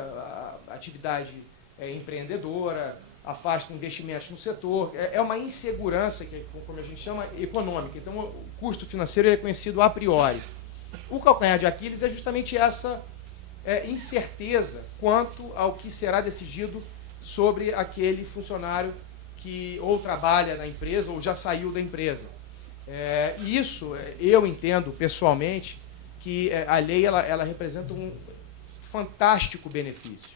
a atividade empreendedora, afasta investimentos no setor. É uma insegurança, que, como a gente chama, econômica. Então, o custo financeiro é conhecido a priori. O calcanhar de Aquiles é justamente essa incerteza quanto ao que será decidido sobre aquele funcionário que ou trabalha na empresa ou já saiu da empresa. E isso, eu entendo pessoalmente que a lei ela representa um fantástico benefício.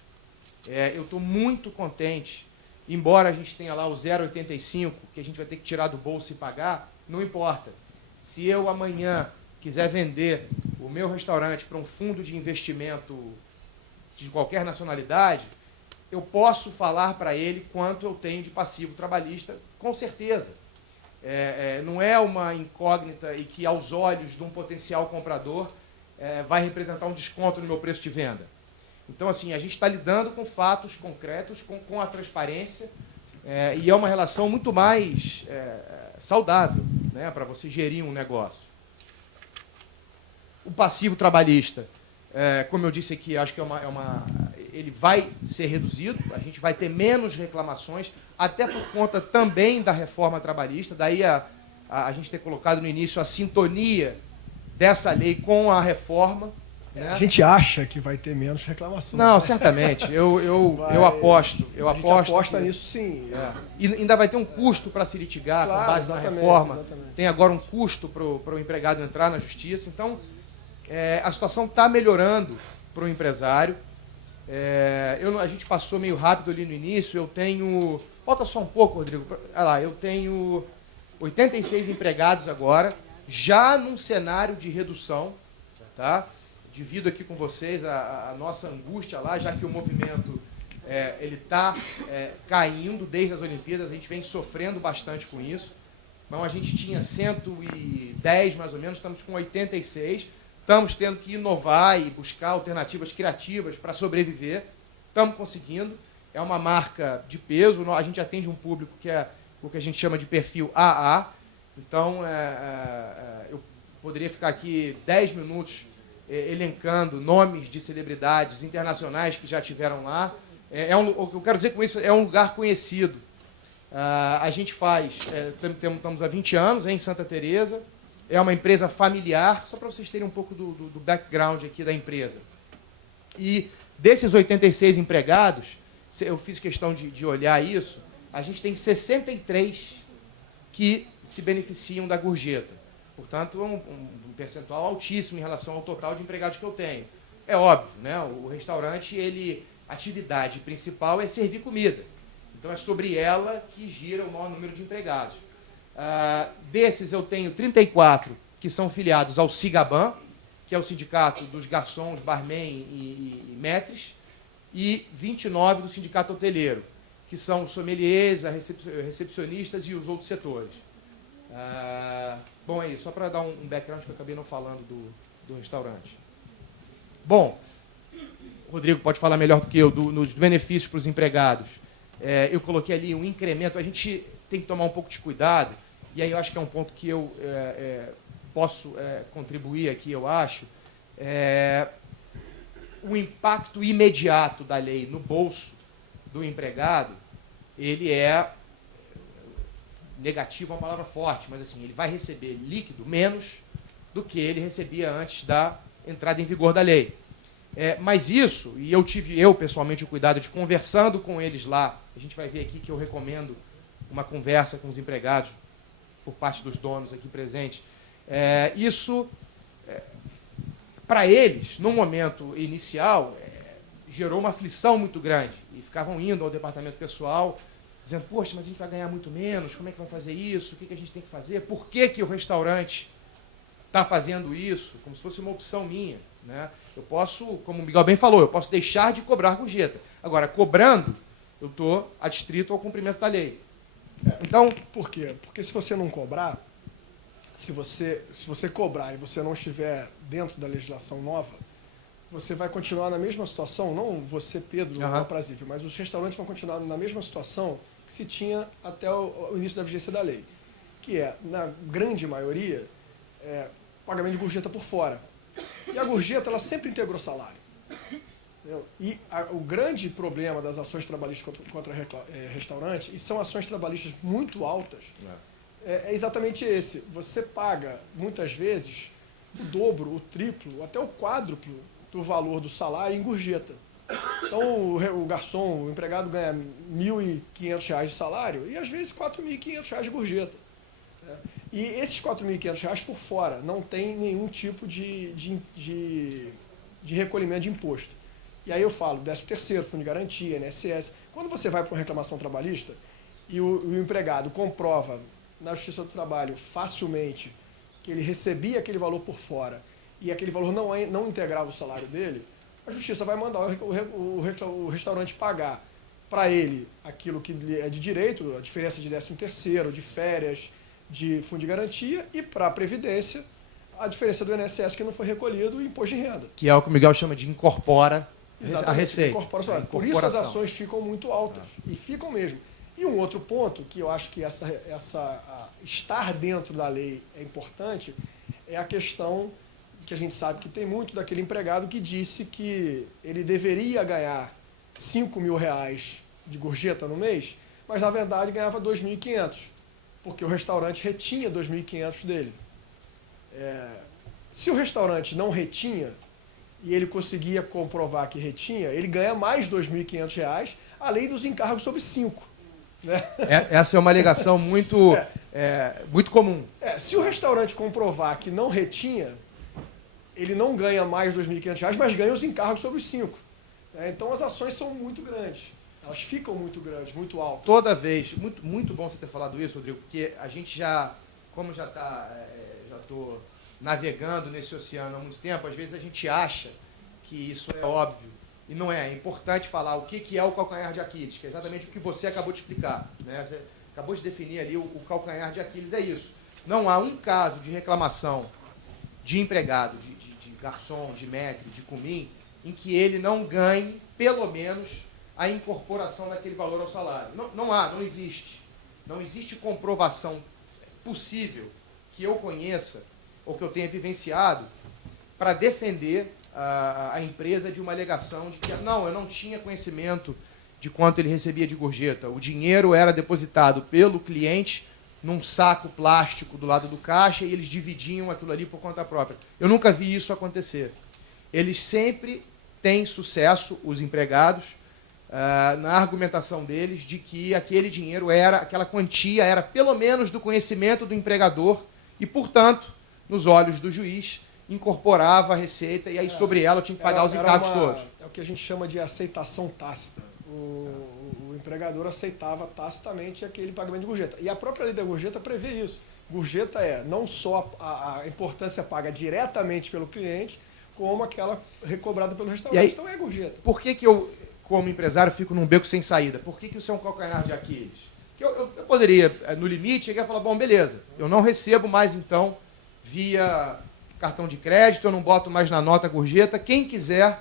Eu estou muito contente, embora a gente tenha lá o 0,85, que a gente vai ter que tirar do bolso e pagar, não importa. Se eu amanhã quiser vender o meu restaurante para um fundo de investimento de qualquer nacionalidade, eu posso falar para ele quanto eu tenho de passivo trabalhista, com certeza. Não é uma incógnita e que, aos olhos de um potencial comprador, vai representar um desconto no meu preço de venda. Então, assim, a gente está lidando com fatos concretos, com a transparência, e é uma relação muito mais saudável, né, para você gerir um negócio. O passivo trabalhista, como eu disse aqui, acho que ele vai ser reduzido, a gente vai ter menos reclamações, até por conta também da reforma trabalhista, daí a gente ter colocado no início a sintonia dessa lei com a reforma. Né? A gente acha que vai ter menos reclamações. Não, certamente. Eu aposto. A gente aposta nisso, sim. E ainda vai ter um custo para se litigar, claro, com base na reforma. Exatamente. Tem agora um custo para o empregado entrar na justiça. Então, a situação está melhorando para o empresário. A gente passou meio rápido ali no início. Eu tenho... Falta só um pouco, Rodrigo. Olha lá, eu tenho 86 empregados agora, já num cenário de redução, tá? Divido aqui com vocês a nossa angústia lá, já que o movimento ele está caindo desde as Olimpíadas, a gente vem sofrendo bastante com isso. Então, a gente tinha 110, mais ou menos, estamos com 86. Estamos tendo que inovar e buscar alternativas criativas para sobreviver. Estamos conseguindo. É uma marca de peso. A gente atende um público que é o que a gente chama de perfil AA. Então, eu poderia ficar aqui 10 minutos elencando nomes de celebridades internacionais que já estiveram lá. O que eu quero dizer com isso é um lugar conhecido. A gente estamos há 20 anos em Santa Teresa, é uma empresa familiar, só para vocês terem um pouco do background aqui da empresa. E desses 86 empregados, eu fiz questão de olhar isso, a gente tem 63 que se beneficiam da gorjeta. Portanto, um percentual altíssimo em relação ao total de empregados que eu tenho. É óbvio, né? O restaurante, a atividade principal é servir comida. Então, é sobre ela que gira o maior número de empregados. Desses, eu tenho 34 que são filiados ao SIGABAN, que é o sindicato dos garçons, barman e maîtres, e 29 do sindicato hoteleiro, que são sommeliers, recepcionistas e os outros setores. Bom, é isso, só para dar um background que eu acabei não falando do restaurante. Bom, o Rodrigo pode falar melhor do que eu, nos benefícios para os empregados. Eu coloquei ali um incremento, a gente tem que tomar um pouco de cuidado, e aí eu acho que é um ponto que eu posso contribuir aqui, eu acho, o impacto imediato da lei no bolso do empregado, ele é negativo, é uma palavra forte, mas assim, ele vai receber líquido menos do que ele recebia antes da entrada em vigor da lei. Mas isso, e eu tive pessoalmente o cuidado de conversando com eles lá, a gente vai ver aqui que eu recomendo uma conversa com os empregados por parte dos donos aqui presentes. Isso, para eles, no momento inicial, gerou uma aflição muito grande. E ficavam indo ao departamento pessoal, dizendo, poxa, mas a gente vai ganhar muito menos, como é que vai fazer isso? O que a gente tem que fazer? Por que o restaurante está fazendo isso? Como se fosse uma opção minha. Né? Eu posso, como o Miguel bem falou, eu posso deixar de cobrar gorjeta. Agora, cobrando, eu estou adstrito ao cumprimento da lei. Então, por quê? Porque se você não cobrar, se você cobrar e você não estiver dentro da legislação nova, você vai continuar na mesma situação, não você, Pedro, não aprazível, mas os restaurantes vão continuar na mesma situação que se tinha até o início da vigência da lei, que é, na grande maioria, pagamento de gorjeta por fora. E a gorjeta, ela sempre integrou salário. Entendeu? E o grande problema das ações trabalhistas contra restaurante, e são ações trabalhistas muito altas, é exatamente esse. Você paga, muitas vezes, o dobro, o triplo, até o quádruplo do valor do salário em gorjeta. Então, o garçom, o empregado ganha R$ 1.500 de salário e, às vezes, R$ 4.500 de gorjeta. E esses R$ 4.500 por fora não tem nenhum tipo de recolhimento de imposto. E aí eu falo, 13º, Fundo de Garantia, INSS. Quando você vai para uma reclamação trabalhista e o empregado comprova na Justiça do Trabalho facilmente que ele recebia aquele valor por fora e aquele valor não integrava o salário dele, a Justiça vai mandar o restaurante pagar para ele aquilo que é de direito, a diferença de 13º, de férias, de Fundo de Garantia, e para a Previdência, a diferença do INSS que não foi recolhido, o imposto de renda. Que é o que o Miguel chama de incorpora a receita. Incorpora. Por isso as ações ficam muito altas, e ficam mesmo. E um outro ponto, que eu acho que estar dentro da lei é importante, é a questão que a gente sabe que tem muito daquele empregado que disse que ele deveria ganhar R$5.000 de gorjeta no mês, mas na verdade ganhava 2.500, porque o restaurante retinha 2.500 dele. Se o restaurante não retinha, e ele conseguia comprovar que retinha, ele ganha mais R$2.500, além dos encargos sobre 5. Né? Essa é uma alegação muito, muito comum. Se o restaurante comprovar que não retinha, ele não ganha mais R$2.500, mas ganha os encargos sobre os 5. Então as ações são muito grandes. Elas ficam muito grandes, muito altas. Toda vez, muito bom você ter falado isso, Rodrigo, porque a gente como já estou navegando nesse oceano há muito tempo, às vezes a gente acha que isso é óbvio. E não é. É importante falar o que é o calcanhar de Aquiles, que é exatamente o que você acabou de explicar. Né? Você acabou de definir ali o calcanhar de Aquiles, é isso. Não há um caso de reclamação de empregado, de garçom, de maître, de cumim, em que ele não ganhe, pelo menos, a incorporação daquele valor ao salário. Não existe. Não existe comprovação possível que eu conheça ou que eu tenha vivenciado para defender a empresa de uma alegação de que, não, eu não tinha conhecimento de quanto ele recebia de gorjeta. O dinheiro era depositado pelo cliente num saco plástico do lado do caixa e eles dividiam aquilo ali por conta própria. Eu nunca vi isso acontecer. Eles sempre têm sucesso, os empregados, na argumentação deles de que aquele dinheiro aquela quantia era pelo menos do conhecimento do empregador e, portanto, nos olhos do juiz, incorporava a receita e aí sobre ela tinha que pagar os encargos todos. É o que a gente chama de aceitação tácita. O empregador aceitava tacitamente aquele pagamento de gorjeta. E a própria lei da gorjeta prevê isso. Gorjeta é não só a importância paga diretamente pelo cliente, como aquela recobrada pelo restaurante. Aí, então é gorjeta. Por que eu, como empresário, fico num beco sem saída? Por que isso é um calcanhar de Aquiles? Que eu poderia, no limite, chegar e falar, bom, beleza, eu não recebo mais, então, via cartão de crédito, eu não boto mais na nota gorjeta. Quem quiser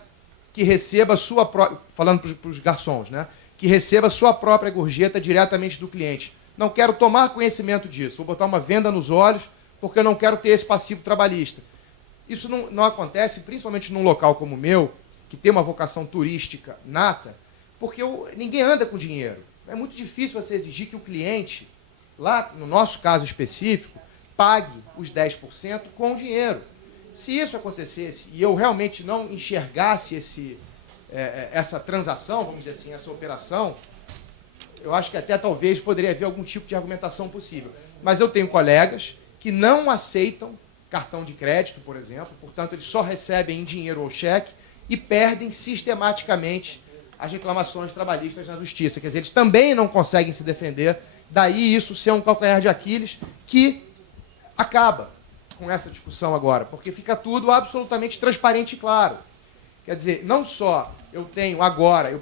que receba a sua própria, falando para os garçons, né? Que receba a sua própria gorjeta diretamente do cliente. Não quero tomar conhecimento disso, vou botar uma venda nos olhos, porque eu não quero ter esse passivo trabalhista. Isso não acontece, principalmente num local como o meu, que tem uma vocação turística nata, porque ninguém anda com dinheiro. É muito difícil você exigir que o cliente, lá no nosso caso específico, pague os 10% com dinheiro. Se isso acontecesse e eu realmente não enxergasse essa transação, vamos dizer assim, essa operação, eu acho que até talvez poderia haver algum tipo de argumentação possível. Mas eu tenho colegas que não aceitam cartão de crédito, por exemplo, portanto, eles só recebem em dinheiro ou cheque e perdem sistematicamente as reclamações trabalhistas na justiça. Quer dizer, eles também não conseguem se defender, daí isso ser um calcanhar de Aquiles que acaba com essa discussão agora, porque fica tudo absolutamente transparente e claro. Quer dizer, não só eu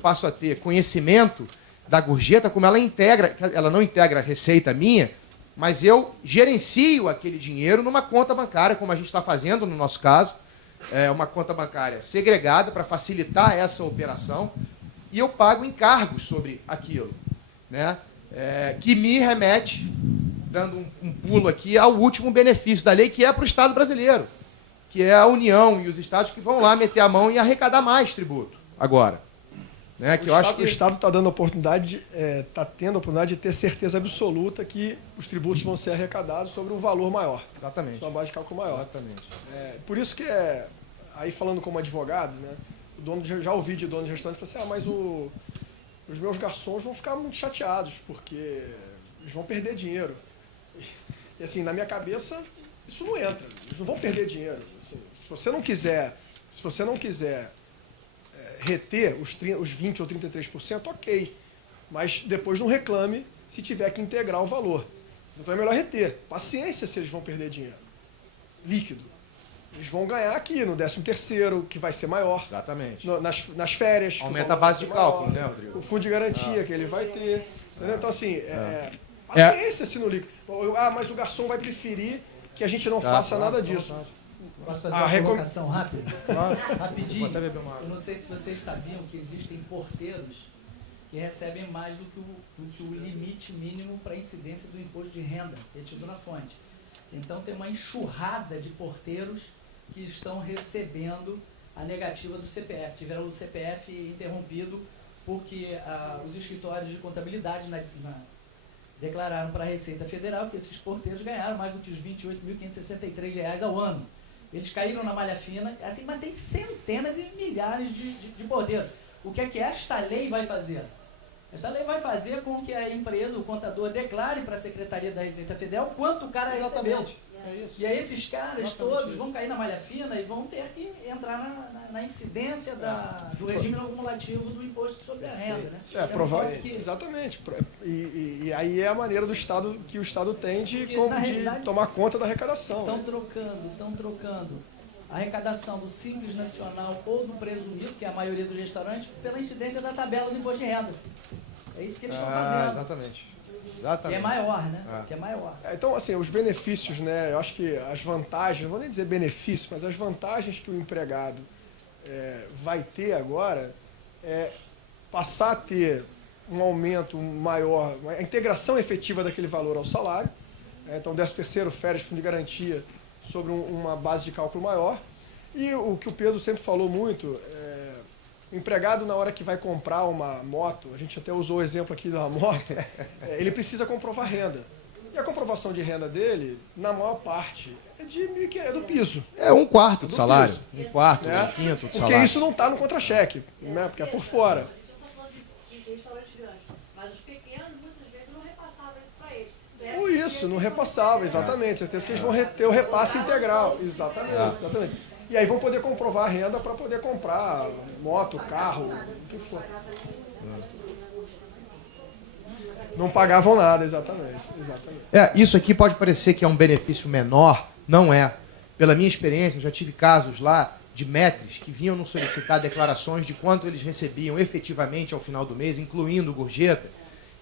passo a ter conhecimento da gorjeta, como ela não integra a receita minha, mas eu gerencio aquele dinheiro numa conta bancária, como a gente está fazendo no nosso caso, uma conta bancária segregada para facilitar essa operação, e eu pago encargos sobre aquilo, né? Que me remete, dando um pulo aqui, ao último benefício da lei, que é para o Estado brasileiro, que é a União e os estados que vão lá meter a mão e arrecadar mais tributo agora. Né? Que eu acho que o Estado está dando oportunidade, está tendo a oportunidade de ter certeza absoluta que os tributos vão ser arrecadados sobre um valor maior. Exatamente. Sobre uma base de cálculo maior. Exatamente. Por isso que, aí falando como advogado, né, o dono já ouvi de dono de restaurante e falei assim, mas os meus garçons vão ficar muito chateados, porque eles vão perder dinheiro. E assim, na minha cabeça, isso não entra. Eles não vão perder dinheiro. Assim, se você não quiser reter os 20% ou 33%, ok. Mas depois não reclame se tiver que integrar o valor. Então é melhor reter. Paciência se eles vão perder dinheiro. Líquido. Eles vão ganhar aqui no 13º, que vai ser maior. Exatamente. Nas férias. Aumenta a base de cálculo, né, Rodrigo? O fundo de garantia que ele vai ter. Entendeu? Então, assim, paciência se no líquido. Mas o garçom vai preferir que a gente não faça nada disso. Posso fazer uma colocação rápida? Claro. Rapidinho. Vou até beber uma água. Eu não sei se vocês sabiam que existem porteiros que recebem mais do que o limite mínimo para incidência do imposto de renda retido na fonte. Então tem uma enxurrada de porteiros que estão recebendo a negativa do CPF. Tiveram o CPF interrompido porque os escritórios de contabilidade declararam para a Receita Federal que esses porteiros ganharam mais do que os R$ 28.563 ao ano. Eles caíram na malha fina, assim, mas tem centenas e milhares de porteiros. O que é que esta lei vai fazer? Esta lei vai fazer com que a empresa, o contador, declare para a Secretaria da Receita Federal quanto o cara recebeu. É isso. E aí esses caras todos vão cair na malha fina e vão ter que entrar na incidência do regime acumulativo do imposto sobre a renda. Né? Provavelmente. Exatamente. E aí é a maneira do Estado que o Estado tem de tomar conta da arrecadação. Estão trocando a arrecadação do Simples Nacional ou do presumido, que é a maioria dos restaurantes, pela incidência da tabela do imposto de renda. É isso que eles estão fazendo. Exatamente. Que é maior, né? Que é maior. Então, assim, os benefícios, né? Eu acho que as vantagens, não vou nem dizer benefícios, mas as vantagens que o empregado vai ter agora é passar a ter um aumento maior, a integração efetiva daquele valor ao salário. Então, 13º, férias, fundo de garantia, sobre uma base de cálculo maior. E o que o Pedro sempre falou muito, O empregado, na hora que vai comprar uma moto, a gente até usou o exemplo aqui da moto, ele precisa comprovar renda. E a comprovação de renda dele, na maior parte, é do piso. É um quarto do salário. piso. Um quarto, Né? um quinto do Porque salário. isso não está no contra-cheque, né? Porque é por fora. Restaurante grande, mas os pequenos muitas vezes não repassavam isso para eles. Ou isso, não repassava, exatamente. Certeza que eles vão ter o repasse integral. Exatamente. E aí vão poder comprovar a renda para poder comprar moto, carro, o que for. Não pagavam nada, exatamente. Isso aqui pode parecer que é um benefício menor, não é. Pela minha experiência, eu já tive casos lá de maîtres que vinham nos solicitar declarações de quanto eles recebiam efetivamente ao final do mês, incluindo gorjeta,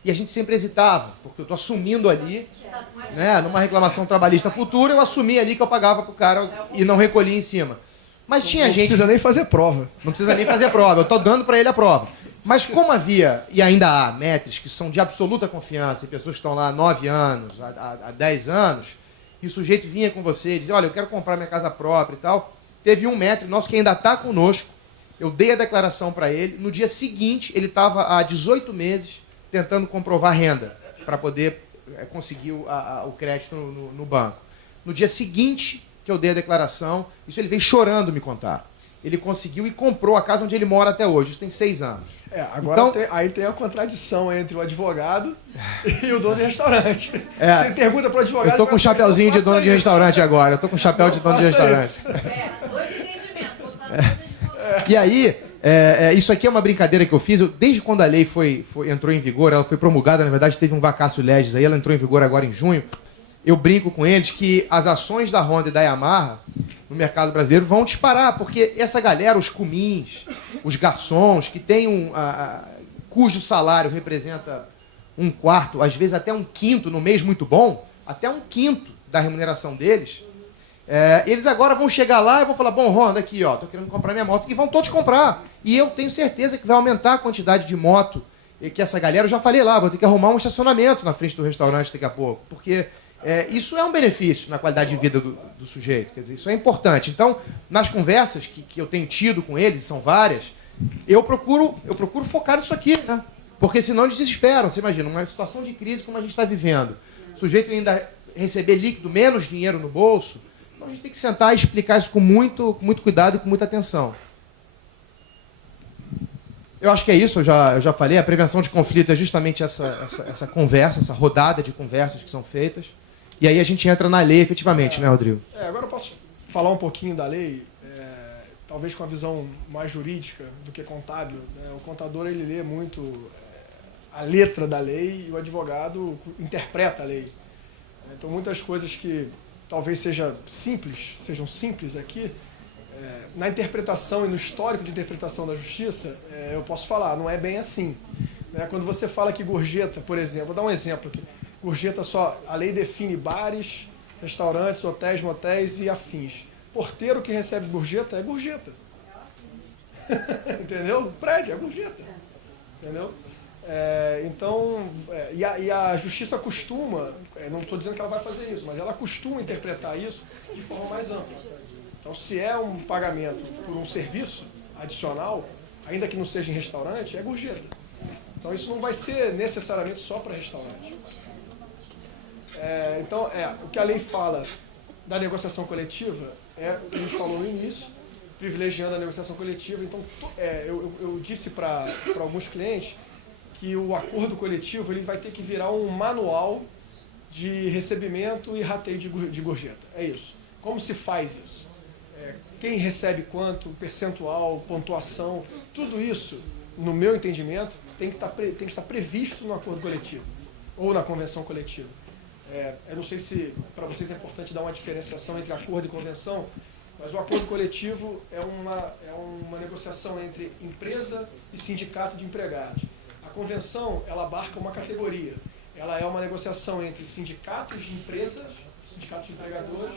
e a gente sempre hesitava, porque eu estou assumindo ali, né, numa reclamação trabalhista futura, eu assumi ali que eu pagava para o cara e não recolhi em cima. Mas tinha Não gente... precisa nem fazer prova. Não precisa nem fazer prova, eu estou dando para ele a prova. Mas como havia, e ainda há, maîtres que são de absoluta confiança, e pessoas que estão lá há 9 anos, há 10 anos, e o sujeito vinha com você e dizia, olha, eu quero comprar minha casa própria e tal. Teve um maître nosso que ainda está conosco, eu dei a declaração para ele, no dia seguinte ele estava há 18 meses tentando comprovar renda para poder conseguir o crédito no banco. No dia seguinte que eu dei a declaração, isso ele veio chorando me contar. Ele conseguiu e comprou a casa onde ele mora até hoje. Isso tem 6 anos. Agora então, aí tem a contradição entre o advogado e o dono de restaurante. Você pergunta para o advogado... Eu estou com um chapeuzinho de dono de restaurante agora. Eu estou com um chapéu de dono de restaurante. Dois entendimentos. E aí, isso aqui é uma brincadeira que eu fiz. Desde quando a lei entrou em vigor, ela foi promulgada, na verdade teve um vacácio legis aí, ela entrou em vigor agora em junho. Eu brinco com eles que as ações da Honda e da Yamaha no mercado brasileiro vão disparar, porque essa galera, os cumins, os garçons, que tem cujo salário representa 1/4, às vezes até 1/5 no mês muito bom, até 1/5 da remuneração deles, eles agora vão chegar lá e vão falar, bom, Honda, aqui, ó, tô querendo comprar minha moto, e vão todos comprar. E eu tenho certeza que vai aumentar a quantidade de moto que essa galera, eu já falei lá, vou ter que arrumar um estacionamento na frente do restaurante daqui a pouco, porque... isso é um benefício na qualidade de vida do sujeito, quer dizer, isso é importante. Então, nas conversas que eu tenho tido com eles, são várias, eu procuro focar nisso aqui, né? Porque senão eles desesperam. Você imagina, uma situação de crise como a gente está vivendo, o sujeito ainda receber líquido, menos dinheiro no bolso, então a gente tem que sentar e explicar isso com muito cuidado e com muita atenção. Eu acho que é isso, eu já falei, a prevenção de conflito é justamente essa conversa, essa rodada de conversas que são feitas. E aí a gente entra na lei efetivamente, né, Rodrigo? Agora eu posso falar um pouquinho da lei, talvez com a visão mais jurídica do que contábil. Né? O contador ele lê muito a letra da lei e o advogado interpreta a lei. Então muitas coisas que talvez sejam simples aqui, na interpretação e no histórico de interpretação da justiça, eu posso falar, não é bem assim. Né? Quando você fala que gorjeta, por exemplo, vou dar um exemplo aqui. Gorjeta só, a lei define bares, restaurantes, hotéis, motéis e afins. Porteiro que recebe gorjeta é gorjeta. Entendeu? Prédio é gorjeta. Entendeu? E a justiça costuma, não estou dizendo que ela vai fazer isso, mas ela costuma interpretar isso de forma mais ampla. Então, se é um pagamento por um serviço adicional, ainda que não seja em restaurante, é gorjeta. Então, isso não vai ser necessariamente só para restaurante. Então, o que a lei fala da negociação coletiva é o que a gente falou no início, privilegiando a negociação coletiva. Então, eu disse para alguns clientes que o acordo coletivo ele vai ter que virar um manual de recebimento e rateio de gorjeta. É isso. Como se faz isso? Quem recebe quanto, percentual, pontuação, tudo isso, no meu entendimento, tem que estar previsto no acordo coletivo ou na convenção coletiva. Eu não sei se para vocês é importante dar uma diferenciação entre acordo e convenção, mas o acordo coletivo é uma negociação entre empresa e sindicato de empregados. A convenção, ela abarca uma categoria. Ela é uma negociação entre sindicatos de empresas, sindicatos de empregadores,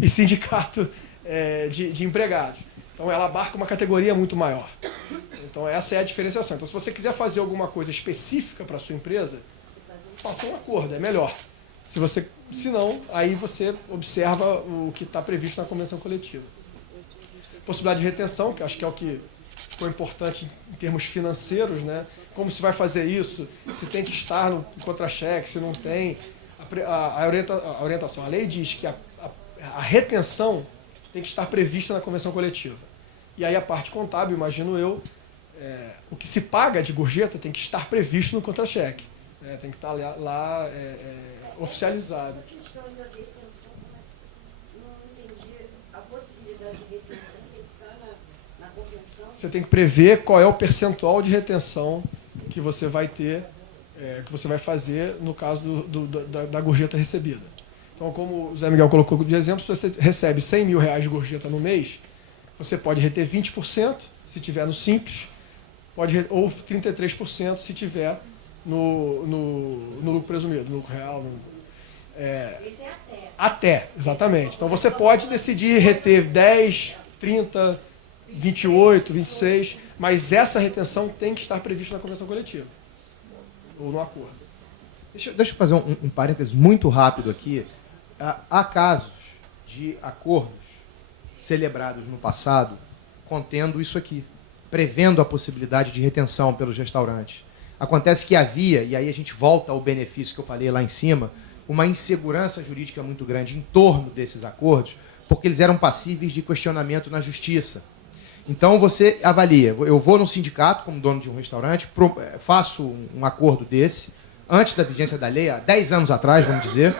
e sindicato de empregados. Então, ela abarca uma categoria muito maior. Então, essa é a diferenciação. Então, se você quiser fazer alguma coisa específica para a sua empresa, faça um acordo, é melhor. Se não, aí você observa o que está previsto na convenção coletiva. Possibilidade de retenção, que acho que é o que ficou importante em termos financeiros, né? Como se vai fazer isso, se tem que estar no contra-cheque, se não tem. A orientação, a lei diz que a retenção tem que estar prevista na convenção coletiva. E aí a parte contábil, imagino eu, o que se paga de gorjeta tem que estar previsto no contra-cheque. Tem que estar lá oficializado. A questão da retenção, não entendi a possibilidade de retenção que está na convenção. Você tem que prever qual é o percentual de retenção que você vai ter, que você vai fazer no caso da gorjeta recebida. Então, como o Zé Miguel colocou de exemplo, se você recebe R$100.000 de gorjeta no mês, você pode reter 20% se tiver no simples, ou 33% se tiver no lucro presumido, no lucro real. Esse é Até, exatamente. Então você pode decidir reter 10, 30, 28, 26, mas essa retenção tem que estar prevista na convenção coletiva ou no acordo. Deixa eu fazer um parênteses muito rápido aqui. Há casos de acordos celebrados no passado contendo isso aqui, prevendo a possibilidade de retenção pelos restaurantes. Acontece que havia, e aí a gente volta ao benefício que eu falei lá em cima, uma insegurança jurídica muito grande em torno desses acordos, porque eles eram passíveis de questionamento na justiça. Então você avalia, eu vou no sindicato como dono de um restaurante, faço um acordo desse, antes da vigência da lei, há 10 anos atrás, vamos dizer,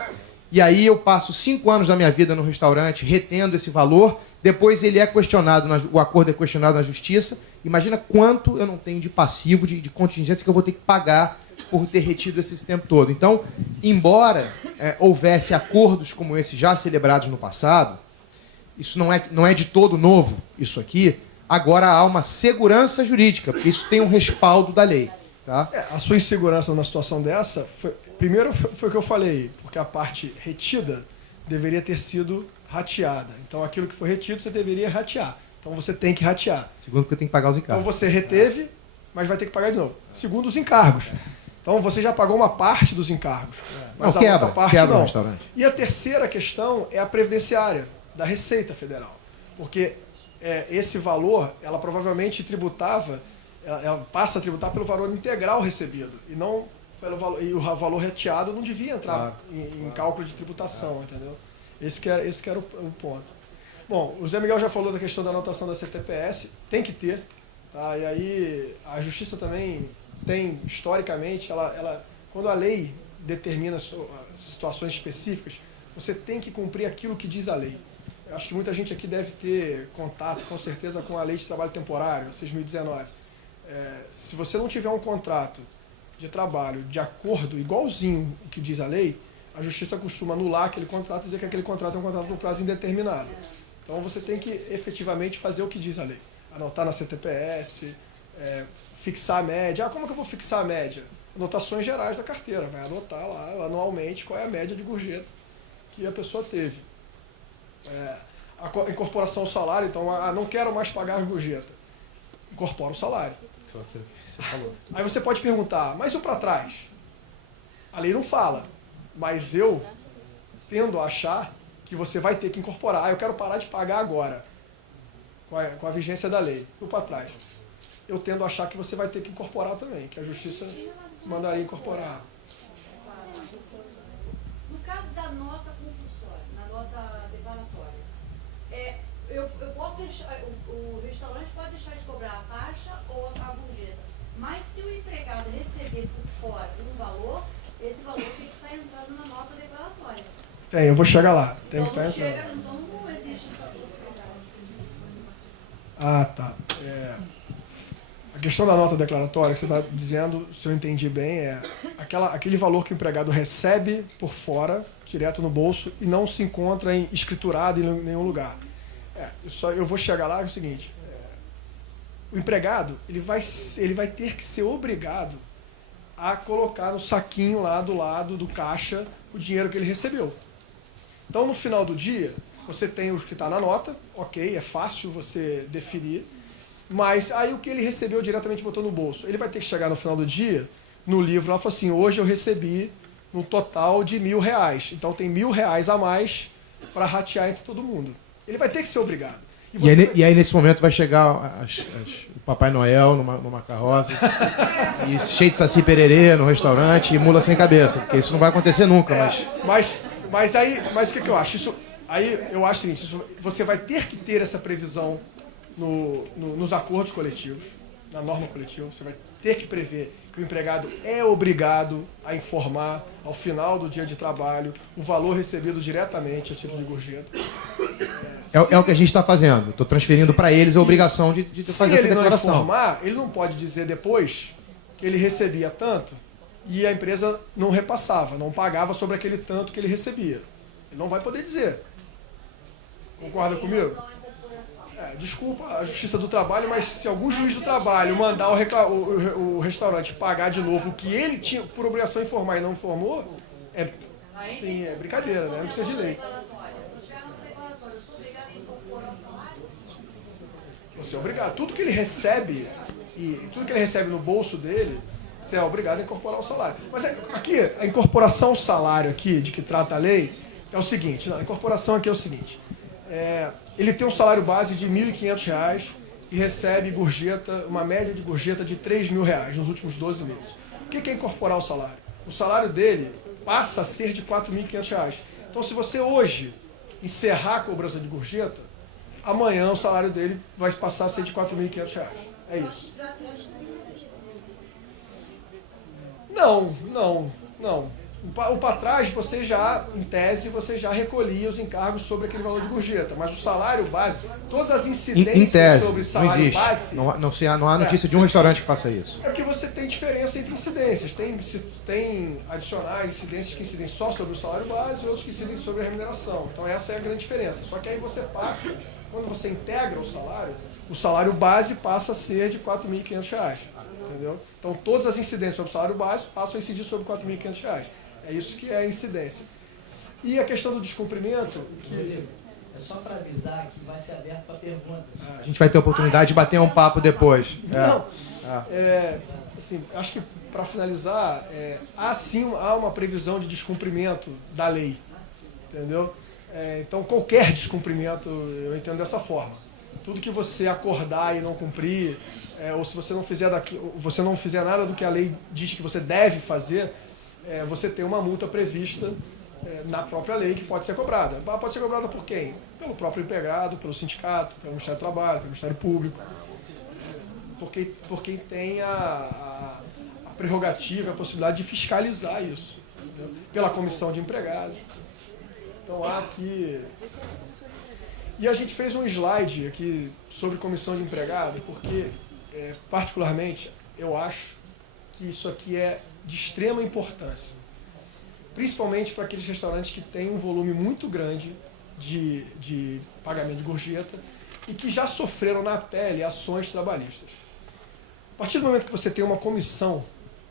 e aí eu passo 5 anos da minha vida no restaurante retendo esse valor, depois ele é questionado, o acordo é questionado na justiça. Imagina quanto eu não tenho de passivo, de contingência que eu vou ter que pagar por ter retido esse tempo todo. Então, embora houvesse acordos como esse já celebrados no passado, isso não é de todo novo, isso aqui, agora há uma segurança jurídica, porque isso tem um respaldo da lei. Tá? A sua insegurança numa situação dessa, primeiro foi o que eu falei, porque a parte retida deveria ter sido rateada. Então, aquilo que foi retido, você deveria ratear. Então, você tem que ratear. Segundo, porque tem que pagar os encargos. Então, você reteve, mas vai ter que pagar de novo. Segundo, os encargos. Então, você já pagou uma parte dos encargos. Mas não, a outra parte quebra não. o restaurante. E a terceira questão é a previdenciária da Receita Federal. Porque esse valor, ela provavelmente tributava, ela passa a tributar pelo valor integral recebido. E não pelo valor, e o valor rateado não devia entrar em cálculo de tributação, entendeu? Esse que era o ponto. Bom, o Zé Miguel já falou da questão da anotação da CTPS, tem que ter, tá? E aí a Justiça também tem, historicamente, quando a lei determina situações específicas, você tem que cumprir aquilo que diz a lei. Eu acho que muita gente aqui deve ter contato, com certeza, com a Lei de Trabalho Temporário, 6.019. Se você não tiver um contrato de trabalho de acordo igualzinho o que diz a lei, a Justiça costuma anular aquele contrato e dizer que aquele contrato é um contrato por prazo indeterminado. Então você tem que efetivamente fazer o que diz a lei. Anotar na CTPS, fixar a média. Como que eu vou fixar a média? Anotações gerais da carteira. Vai anotar lá anualmente qual é a média de gorjeta que a pessoa teve. A incorporação ao salário, então, não quero mais pagar a gorjeta. Incorpora o salário. Foi aquilo que você falou. Aí você pode perguntar, mas e o para trás? A lei não fala, mas eu tendo a achar que você vai ter que incorporar. Eu quero parar de pagar agora, com a vigência da lei. E o para trás? Eu tendo a achar que você vai ter que incorporar também, que a Justiça mandaria incorporar. No caso da nota compulsória, na nota declaratória, eu posso deixar, o restaurante pode deixar de cobrar a taxa ou a gorjeta, mas se o empregado receber por fora um valor, esse valor tem que estar entrando na nota declaratória. Eu vou chegar lá. Tem que Então estar entrando. então não existe essa possibilidade. Tá. A questão da nota declaratória que você está dizendo, se eu entendi bem, aquele valor que o empregado recebe por fora, direto no bolso, e não se encontra escriturado em nenhum lugar. Eu vou chegar lá, é o seguinte, o empregado ele vai ter que ser obrigado a colocar no saquinho lá do lado do caixa o dinheiro que ele recebeu. Então, no final do dia, você tem o que está na nota, ok, é fácil você definir, mas aí o que ele recebeu diretamente botou no bolso. Ele vai ter que chegar no final do dia, no livro, lá e falar assim, hoje eu recebi um total de R$1.000. Então tem R$1.000 a mais para ratear entre todo mundo. Ele vai ter que ser obrigado. E aí, nesse momento, vai chegar o Papai Noel numa carroça, e cheio de saci pererê no restaurante e mula sem cabeça, porque isso não vai acontecer nunca. Mas o que eu acho? Aí eu acho o seguinte, você vai ter que ter essa previsão nos acordos coletivos, na norma coletiva, você vai ter que prever que o empregado é obrigado a informar ao final do dia de trabalho o valor recebido diretamente a título de gorjeta. É o que a gente está fazendo. Estou transferindo para eles a obrigação de fazer essa declaração. Se ele não informar, ele não pode dizer depois que ele recebia tanto e a empresa não repassava, não pagava sobre aquele tanto que ele recebia. Ele não vai poder dizer. Concorda comigo? Desculpa a Justiça do Trabalho, mas se algum juiz do trabalho mandar o restaurante pagar de novo o que ele tinha por obrigação de informar e não informou, é brincadeira, né? Não precisa de lei. Você é obrigado. Tudo que ele recebe, no bolso dele, você é obrigado a incorporar o salário. Mas aqui, a incorporação ao salário aqui, de que trata a lei, é o seguinte. A incorporação aqui é o seguinte. Ele tem um salário base de R$ 1.500 e recebe gorjeta, uma média de gorjeta de R$ 3.000 nos últimos 12 meses. O que é incorporar o salário? O salário dele passa a ser de R$ 4.500. Então, se você hoje encerrar a cobrança de gorjeta, amanhã o salário dele vai passar a ser de R$ 4.500. É isso. Não. O para trás, você já, em tese, você já recolhia os encargos sobre aquele valor de gorjeta. Mas o salário base, todas as incidências em tese, sobre salário base... Não há notícia de um restaurante que faça isso. É porque você tem diferença entre incidências. Tem adicionais, incidências que incidem só sobre o salário base e outros que incidem sobre a remuneração. Então essa é a grande diferença. Só que aí você passa, quando você integra o salário base passa a ser de R$ 4.500. Entendeu? Então todas as incidências sobre o salário base passam a incidir sobre R$ 4.500. É isso que é a incidência. E a questão do descumprimento... É só para avisar que vai ser aberto para perguntas. A gente vai ter a oportunidade de bater um papo depois. Assim, acho que, para finalizar, há uma previsão de descumprimento da lei. Entendeu? Então, qualquer descumprimento, eu entendo dessa forma. Tudo que você acordar e não cumprir, ou se você não fizer nada do que a lei diz que você deve fazer... você tem uma multa prevista na própria lei que pode ser cobrada. Pode ser cobrada por quem? Pelo próprio empregado, pelo sindicato, pelo Ministério do Trabalho, pelo Ministério Público. Por quem tem a prerrogativa, a possibilidade de fiscalizar isso. Entendeu? Pela comissão de empregados. Então há aqui... E a gente fez um slide aqui sobre comissão de empregado, porque, particularmente, eu acho que isso aqui é de extrema importância, principalmente para aqueles restaurantes que têm um volume muito grande de pagamento de gorjeta e que já sofreram na pele ações trabalhistas. A partir do momento que você tem uma comissão,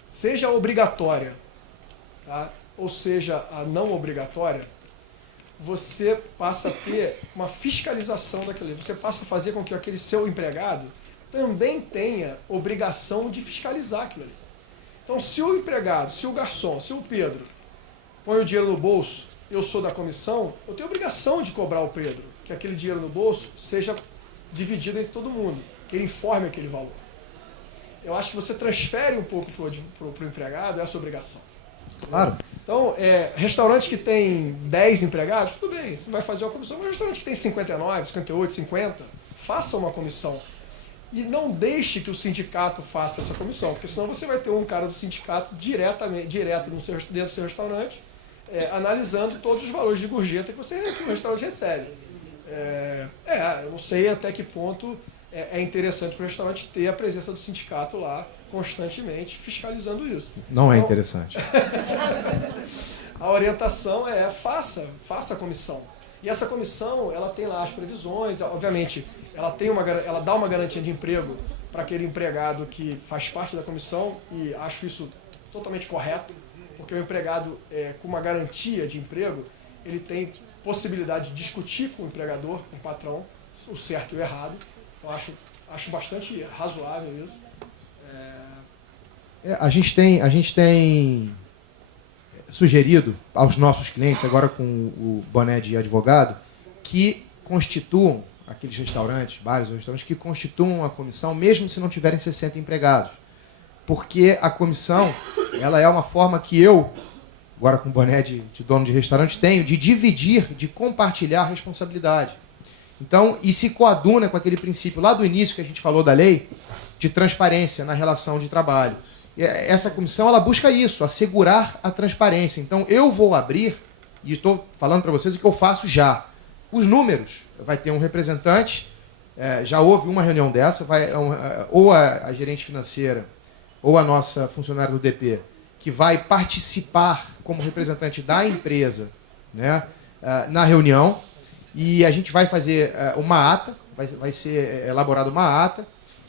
seja obrigatória, tá? Ou seja a não obrigatória, você passa a ter uma fiscalização daquilo. Você passa a fazer com que aquele seu empregado também tenha obrigação de fiscalizar aquilo ali. Então, se o empregado, se o garçom, se o Pedro põe o dinheiro no bolso, eu sou da comissão, eu tenho obrigação de cobrar o Pedro que aquele dinheiro no bolso seja dividido entre todo mundo, que ele informe aquele valor. Eu acho que você transfere um pouco para o empregado essa obrigação. Claro. Então, restaurante que tem 10 empregados, tudo bem, você vai fazer uma comissão. Mas restaurante que tem 59, 58, 50, faça uma comissão. E não deixe que o sindicato faça essa comissão, porque senão você vai ter um cara do sindicato direto dentro do seu restaurante, analisando todos os valores de gorjeta que o restaurante recebe. Eu não sei até que ponto é interessante para o restaurante ter a presença do sindicato lá constantemente fiscalizando isso. Não é interessante. A orientação faça a comissão. E essa comissão, ela tem lá as previsões, obviamente, ela dá uma garantia de emprego para aquele empregado que faz parte da comissão, e acho isso totalmente correto, porque o empregado, com uma garantia de emprego, ele tem possibilidade de discutir com o empregador, com o patrão, o certo e o errado. Então, acho bastante razoável isso. A gente tem sugerido aos nossos clientes, agora com o boné de advogado, que constituam aqueles restaurantes, bares ou restaurantes que constituam a comissão, mesmo se não tiverem 60 empregados. Porque a comissão, ela é uma forma que eu, agora com o boné de dono de restaurante, tenho de dividir, de compartilhar a responsabilidade. Então, e se coaduna com aquele princípio lá do início que a gente falou da lei, de transparência na relação de trabalho. E essa comissão, ela busca isso, assegurar a transparência. Então, eu vou abrir, e estou falando para vocês o que eu faço já. Os números, vai ter um representante, já houve uma reunião dessa, ou a gerente financeira, ou a nossa funcionária do DP, que vai participar como representante da empresa, né, na reunião, e a gente vai fazer uma ata, vai ser elaborada uma ata,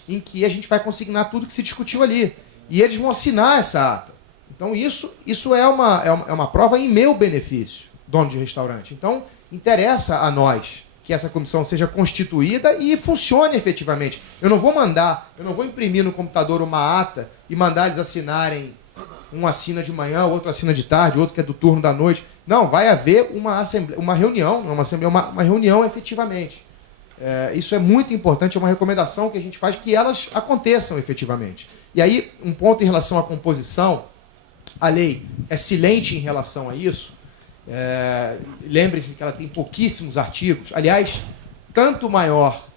em que a gente vai consignar tudo que se discutiu ali. E eles vão assinar essa ata. Então, isso é uma prova em meu benefício, dono de restaurante. Então, interessa a nós que essa comissão seja constituída e funcione efetivamente. Eu não vou imprimir no computador uma ata e mandar eles assinarem, um assina de manhã, o outro assina de tarde, o outro que é do turno da noite. Não, vai haver uma reunião, não uma assembleia, uma reunião efetivamente. Isso é muito importante, é uma recomendação que a gente faz que elas aconteçam efetivamente. E aí, um ponto em relação à composição, a lei é silente em relação a isso. Lembre-se que ela tem pouquíssimos artigos. Aliás, tanto maior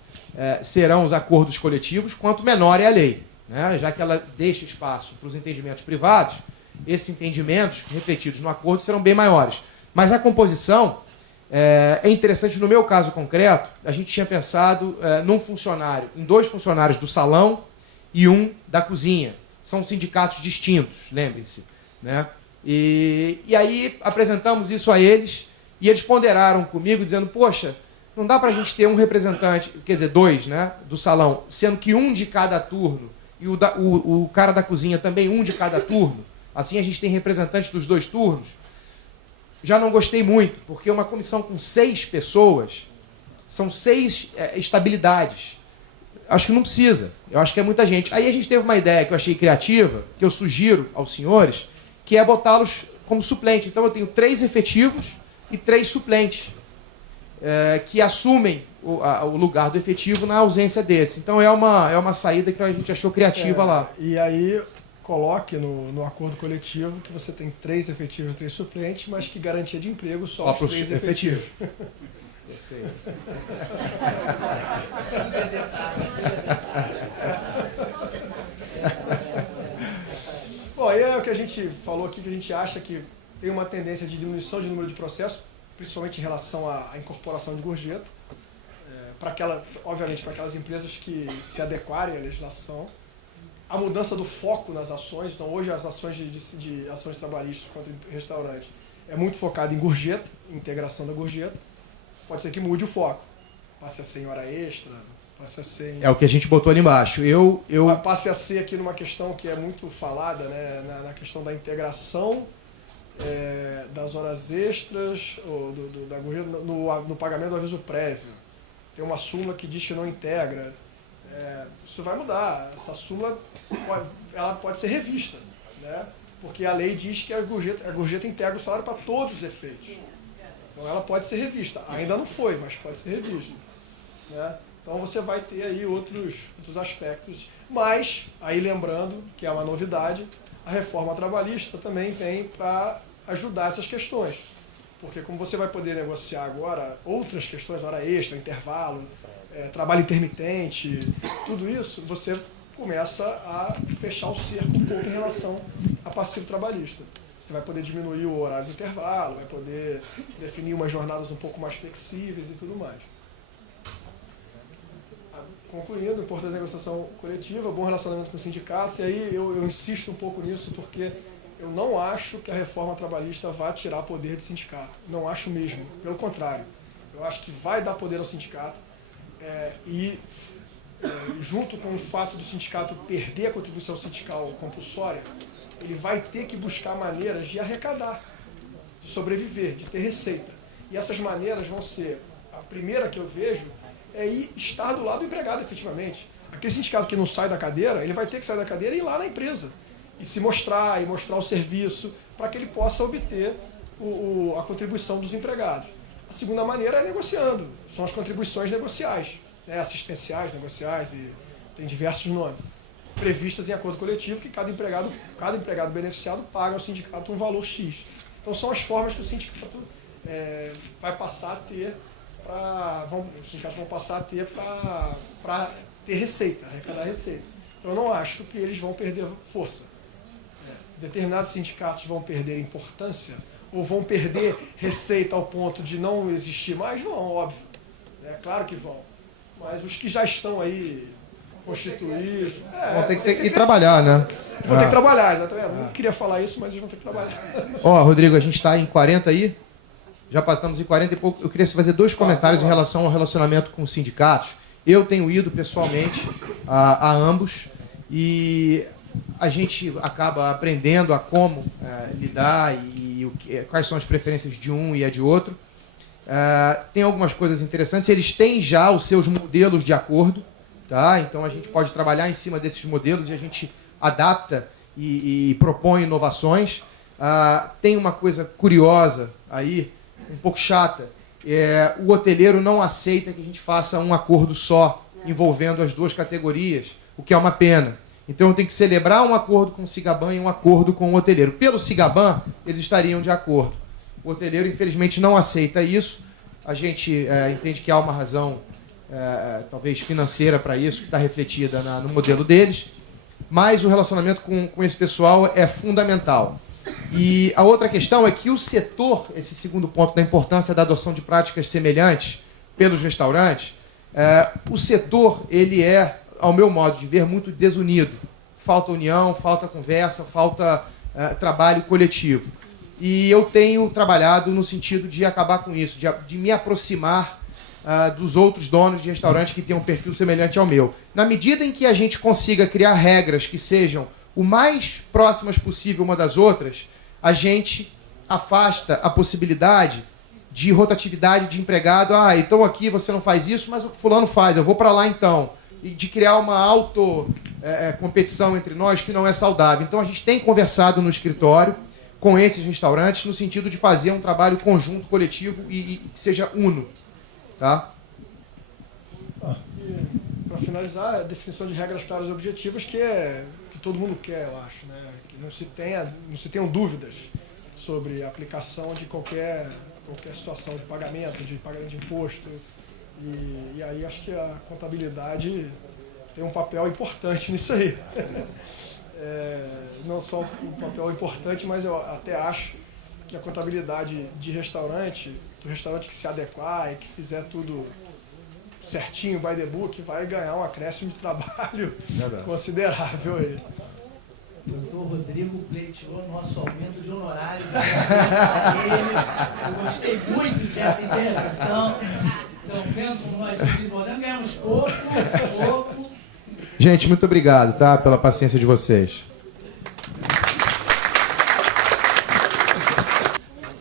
serão os acordos coletivos, quanto menor é a lei, né? Já que ela deixa espaço para os entendimentos privados, esses entendimentos refletidos no acordo serão bem maiores. Mas a composição é interessante. No meu caso concreto, a gente tinha pensado em 2 funcionários do salão e 1 da cozinha. São sindicatos distintos, lembrem-se, né? E aí apresentamos isso a eles, e eles ponderaram comigo, dizendo, poxa, não dá para a gente ter um representante, quer dizer, 2, né, do salão, sendo que 1 de cada turno, e o cara da cozinha também 1 de cada turno, assim a gente tem representantes dos 2 turnos. Já não gostei muito, porque uma comissão com 6 pessoas, são 6 estabilidades. Acho que não precisa, eu acho que é muita gente. Aí a gente teve uma ideia que eu achei criativa, que eu sugiro aos senhores, que é botá-los como suplente. Então eu tenho 3 efetivos e 3 suplentes, que assumem o lugar do efetivo na ausência desse. Então é uma saída que a gente achou criativa lá. E aí coloque no acordo coletivo que você tem 3 efetivos e 3 suplentes, mas que garantia de emprego só os 3 efetivos. Perfeito. Bom, aí é o que a gente falou aqui, que a gente acha que tem uma tendência de diminuição de número de processos, principalmente em relação à incorporação de gorjeta, obviamente para aquelas empresas que se adequarem à legislação. A mudança do foco nas ações, então hoje as ações de ações trabalhistas contra restaurante é muito focada em gorjeta, integração da gorjeta. Pode ser que mude o foco, passe a ser em hora extra, passe a ser em... É o que a gente botou ali embaixo. Passe a ser aqui numa questão que é muito falada, né, na questão da integração das horas extras, ou da gorjeta, no pagamento do aviso prévio. Tem uma súmula que diz que não integra. Isso vai mudar. Essa súmula ela pode ser revista, né? Porque a lei diz que a gorjeta integra o salário para todos os efeitos. Então ela pode ser revista. Ainda não foi, mas pode ser revista, né? Então você vai ter aí outros aspectos. Mas, aí lembrando que é uma novidade, a reforma trabalhista também vem para ajudar essas questões. Porque como você vai poder negociar agora outras questões, hora extra, intervalo, trabalho intermitente, tudo isso, você começa a fechar o cerco um pouco em relação a passivo trabalhista. Você vai poder diminuir o horário do intervalo, vai poder definir umas jornadas um pouco mais flexíveis e tudo mais. Concluindo, importância da negociação coletiva, bom relacionamento com os sindicatos, e aí eu insisto um pouco nisso porque eu não acho que a reforma trabalhista vá tirar poder do sindicato. Não acho mesmo, pelo contrário. Eu acho que vai dar poder ao sindicato junto com o fato do sindicato perder a contribuição sindical compulsória, ele vai ter que buscar maneiras de arrecadar, de sobreviver, de ter receita. E essas maneiras vão ser, a primeira que eu vejo, estar do lado do empregado, efetivamente. Aquele sindicato que não sai da cadeira, ele vai ter que sair da cadeira e ir lá na empresa. E se mostrar, e mostrar o serviço, para que ele possa obter a contribuição dos empregados. A segunda maneira é negociando, são as contribuições negociais, né, assistenciais, negociais, e tem diversos nomes, previstas em acordo coletivo que cada empregado beneficiado paga ao sindicato um valor X. Então são as formas que o sindicato vai passar a ter, os sindicatos vão passar a ter para ter receita, arrecadar receita. Então eu não acho que eles vão perder força. Determinados sindicatos vão perder importância ou vão perder receita ao ponto de não existir mais? Vão, óbvio. É claro que vão. Mas os que já estão aí constituídos... Vão ter que ir trabalhar, né? Vão ter que trabalhar, exatamente. Eu não queria falar isso, mas eles vão ter que trabalhar. Ó, Rodrigo, a gente está em 40 aí? Já estamos em 40 e pouco. Eu queria fazer 2 comentários em relação ao relacionamento com os sindicatos. Eu tenho ido pessoalmente a ambos e a gente acaba aprendendo a como lidar e quais são as preferências de um e a de outro. Tem algumas coisas interessantes. Eles têm já os seus modelos de acordo, tá? Então a gente pode trabalhar em cima desses modelos e a gente adapta e propõe inovações. Tem uma coisa curiosa aí, um pouco chata. O hoteleiro não aceita que a gente faça um acordo só, envolvendo as 2 categorias, o que é uma pena. Então eu tenho que celebrar um acordo com o Cigaban e um acordo com o hoteleiro. Pelo Cigaban, eles estariam de acordo. O hoteleiro, infelizmente, não aceita isso. A gente entende que há uma razão, talvez financeira para isso, que está refletida no modelo deles. Mas o relacionamento com esse pessoal é fundamental. E a outra questão é que o setor, esse segundo ponto da importância da adoção de práticas semelhantes pelos restaurantes, o setor, ele é, ao meu modo de ver, muito desunido. Falta união, falta conversa, falta trabalho coletivo. E eu tenho trabalhado no sentido de acabar com isso, de me aproximar dos outros donos de restaurantes que têm um perfil semelhante ao meu. Na medida em que a gente consiga criar regras que sejam o mais próximas possível uma das outras, a gente afasta a possibilidade de rotatividade de empregado. Então aqui você não faz isso, mas o fulano faz, eu vou para lá então. E de criar uma competição entre nós que não é saudável. Então a gente tem conversado no escritório com esses restaurantes no sentido de fazer um trabalho conjunto, coletivo e que seja uno. Tá? Para finalizar, a definição de regras claras e objetivas que todo mundo quer, eu acho, né? Que não se tenham dúvidas sobre a aplicação de qualquer situação de pagamento de imposto. E aí acho que a contabilidade tem um papel importante nisso aí. Não só um papel importante, mas eu até acho que a contabilidade do restaurante que se adequar e que fizer tudo certinho, by the book, vai ganhar um acréscimo de trabalho considerável aí. Doutor Rodrigo pleiteou nosso aumento de honorários. Eu gostei muito dessa intervenção. Estão vendo como nós estamos desenvolvendo? Ganhamos pouco. Gente, muito obrigado, tá? Pela paciência de vocês.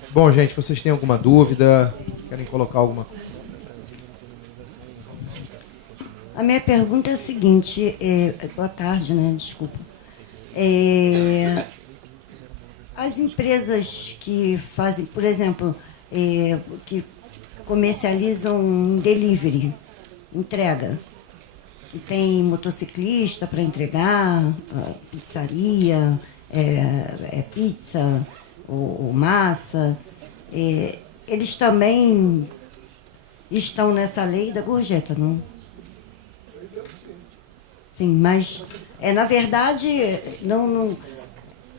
Bom, gente, vocês têm alguma dúvida? Querem colocar alguma coisa? A minha pergunta é a seguinte, boa tarde, né? Desculpa. As empresas que fazem, por exemplo, que comercializam delivery, entrega, e tem motociclista para entregar, pizzaria, pizza ou massa, eles também estão nessa lei da gorjeta, não? Sim, mas, na verdade,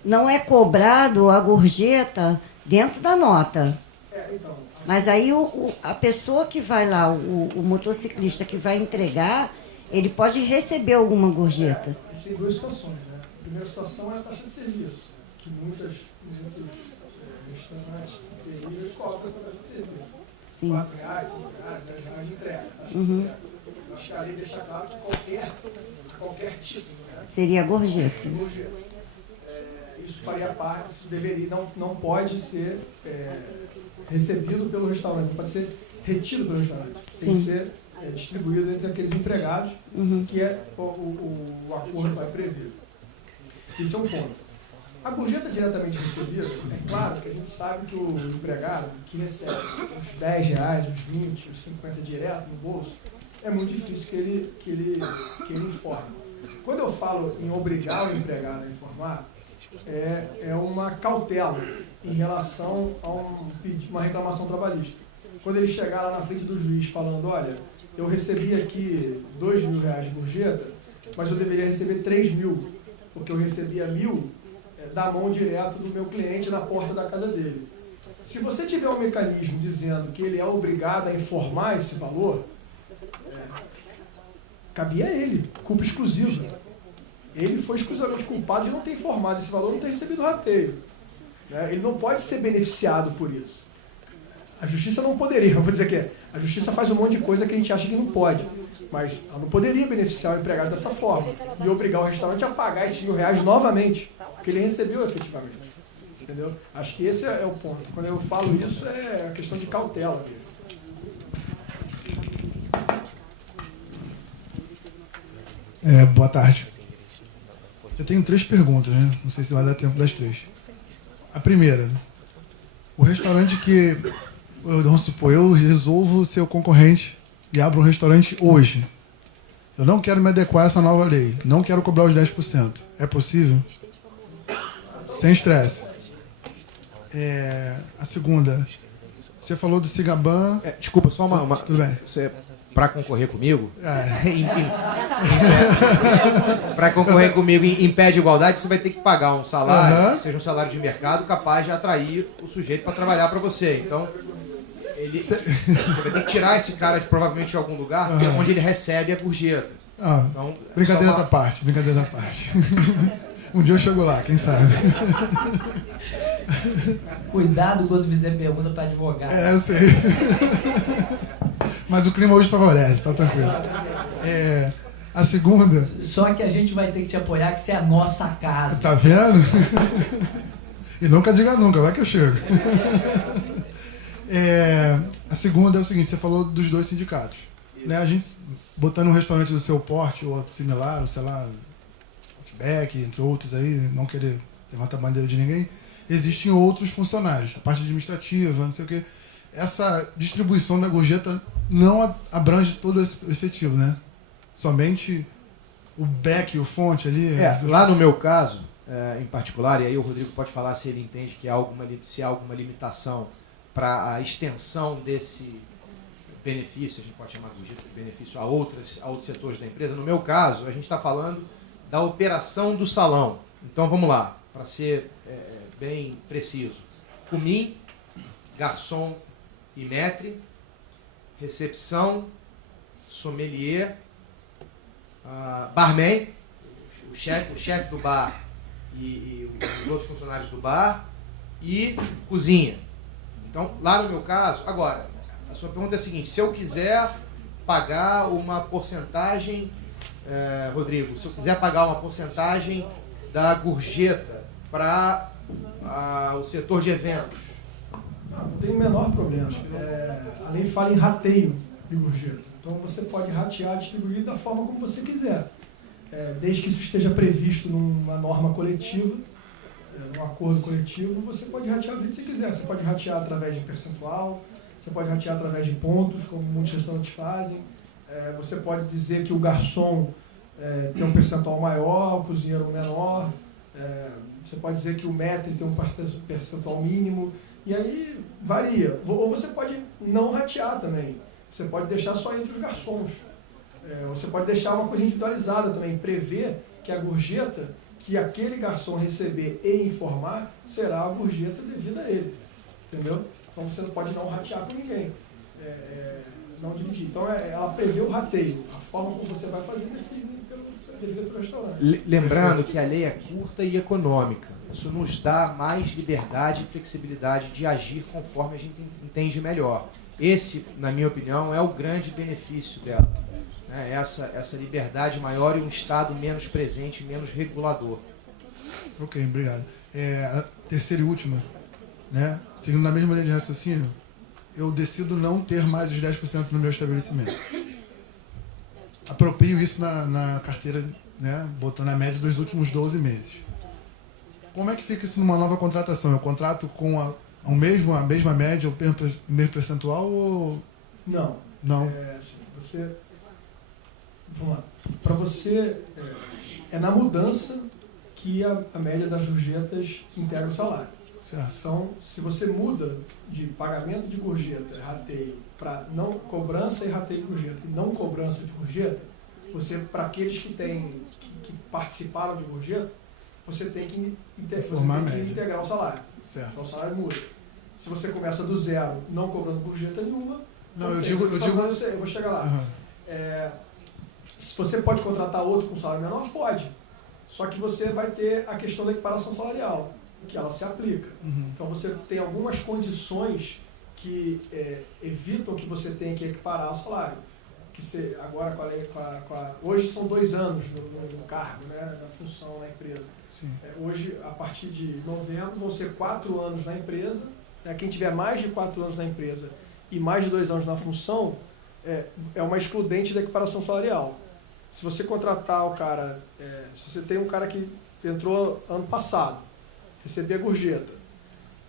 não é cobrado a gorjeta dentro da nota. Mas aí a pessoa que vai lá, o motociclista que vai entregar, ele pode receber alguma gorjeta. A gente tem 2 situações, né? A primeira situação é a taxa de serviço, que muitos restaurantes terríveis colocam essa taxa de serviço. Sim. R$4, R$5, R$10 de entrega. Acho que a lei deixa claro que qualquer tipo, né? Seria gorjeta. Isso faria parte, isso deveria, não pode ser recebido pelo restaurante, não pode ser retido pelo restaurante. Tem que ser distribuído entre aqueles empregados, que o acordo vai prever. Isso é um ponto. A gorjeta diretamente recebida, é claro que a gente sabe que o empregado que recebe uns R$10, uns 20, uns 50 direto no bolso, é muito difícil que ele informe. Quando eu falo em obrigar o empregado a informar, é uma cautela em relação a uma reclamação trabalhista. Quando ele chegar lá na frente do juiz falando, olha, eu recebi aqui R$2.000 de gorjeta, mas eu deveria receber 3.000, porque eu recebia 1.000 da mão direto do meu cliente na porta da casa dele. Se você tiver um mecanismo dizendo que ele é obrigado a informar esse valor, cabia a ele, culpa exclusiva. Ele foi exclusivamente culpado de não ter informado esse valor, não ter recebido o rateio. Ele não pode ser beneficiado por isso. A justiça não poderia, eu vou dizer que a justiça faz um monte de coisa que a gente acha que não pode, mas ela não poderia beneficiar o empregado dessa forma e obrigar o restaurante a pagar esses R$1.000 novamente, porque ele recebeu efetivamente. Entendeu? Acho que esse é o ponto. Quando eu falo isso, é a questão de cautela. Boa tarde. Eu tenho 3 perguntas, né? Não sei se vai dar tempo das 3. A primeira, o restaurante que, vamos supor, eu resolvo ser o concorrente e abro um restaurante hoje. Eu não quero me adequar a essa nova lei. Não quero cobrar os 10%. É possível? Sem estresse. A segunda, você falou do Cigaban... Desculpa, só uma... Tudo bem. Para concorrer comigo, para concorrer comigo em pé de igualdade, você vai ter que pagar um salário, que seja um salário de mercado, capaz de atrair o sujeito para trabalhar para você. Então, você vai ter que tirar esse cara provavelmente de algum lugar onde ele recebe a gorjeta. Então, brincadeiras à parte, brincadeiras à parte. Um dia eu chego lá, quem sabe. Cuidado quando fizer pergunta para advogado. Eu sei. Mas o clima hoje favorece, tá tranquilo. A segunda... Só que a gente vai ter que te apoiar, que você é a nossa casa. Tá vendo? E nunca diga nunca, vai que eu chego. A segunda é o seguinte, você falou dos 2 sindicatos. Né? A gente, botando um restaurante do seu porte, ou similar, ou sei lá, Outback, entre outros aí, não querer levantar a bandeira de ninguém, existem outros funcionários, a parte administrativa, não sei o quê. Essa distribuição da gorjeta não abrange todo esse efetivo, né? Somente o back, o fonte ali... Lá no meu caso, em particular, e aí o Rodrigo pode falar se ele entende que há alguma limitação para a extensão desse benefício, a gente pode chamar gorjeta de benefício a outros setores da empresa. No meu caso, a gente está falando da operação do salão. Então vamos lá, para ser bem preciso. Comim, garçom e maître, recepção, sommelier, barman, o chefe do bar e os outros funcionários do bar, e cozinha. Então, lá no meu caso, agora, a sua pergunta é a seguinte: se eu quiser pagar uma porcentagem, Rodrigo, se eu quiser pagar uma porcentagem da gorjeta para o setor de eventos, não tem o menor problema. A lei fala em rateio de gorjeta. Então você pode ratear, distribuir da forma como você quiser. Desde que isso esteja previsto numa norma coletiva, num acordo coletivo, você pode ratear do jeito que você quiser. Você pode ratear através de percentual, você pode ratear através de pontos, como muitos restaurantes fazem. Você pode dizer que o garçom tem um percentual maior, o cozinheiro um menor. Você pode dizer que o maître tem um percentual mínimo. E aí varia. Ou você pode não ratear também. Você pode deixar só entre os garçons. Você pode deixar uma coisa individualizada também. Prever que a gorjeta que aquele garçom receber e informar será a gorjeta devida a ele. Entendeu? Então você não pode não ratear com ninguém. Não dividir. Então ela prevê o rateio. A forma como você vai fazer devida pelo restaurante. Lembrando que a lei é curta e econômica. Isso nos dá mais liberdade e flexibilidade de agir conforme a gente entende melhor. Esse, na minha opinião, é o grande benefício dela. Né? Essa liberdade maior e um Estado menos presente, menos regulador. Ok, obrigado. A terceira e última, né? Seguindo na mesma linha de raciocínio, eu decido não ter mais os 10% no meu estabelecimento. Aproprio isso na carteira, né? Botando a média dos últimos 12 meses. como é que fica isso numa nova contratação? Eu contrato com a mesma média, o mesmo percentual ou... Não. Não. Assim, vamos lá. Para você, é na mudança que a média das gorjetas integra o salário. Certo. Então, se você muda de pagamento de gorjeta, rateio, para não cobrança e rateio de gorjeta, e não cobrança de gorjeta, você, para aqueles que participaram de gorjeta, você tem que integrar o salário. Certo. Então o salário muda. Se você começa do zero, não cobrando gorjeta nenhuma, não, eu digo... Eu vou chegar lá. Uhum. Se você pode contratar outro com salário menor, pode. Só que você vai ter a questão da equiparação salarial, que ela se aplica. Uhum. Então você tem algumas condições que evitam que você tenha que equiparar o salário. Que você, agora, hoje são 2 anos no cargo, né, na função na empresa. Hoje, a partir de novembro, vão ser 4 anos na empresa. Quem tiver mais de 4 anos na empresa e mais de 2 anos na função, é uma excludente da equiparação salarial. Se você contratar o cara, se você tem um cara que entrou ano passado, recebia gorjeta,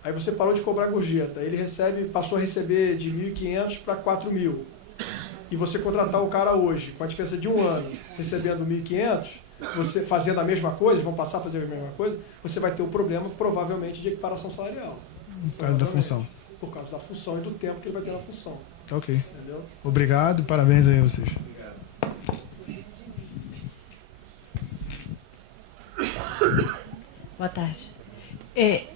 aí você parou de cobrar gorjeta, ele passou a receber de 1.500 para 4.000, e você contratar o cara hoje, com a diferença de 1 ano, recebendo 1.500, você fazendo a mesma coisa, vão passar a fazer a mesma coisa, você vai ter um problema, provavelmente, de equiparação salarial. Por causa da função. Por causa da função e do tempo que ele vai ter na função. Tá ok. Entendeu? Obrigado e parabéns aí a vocês. Boa tarde.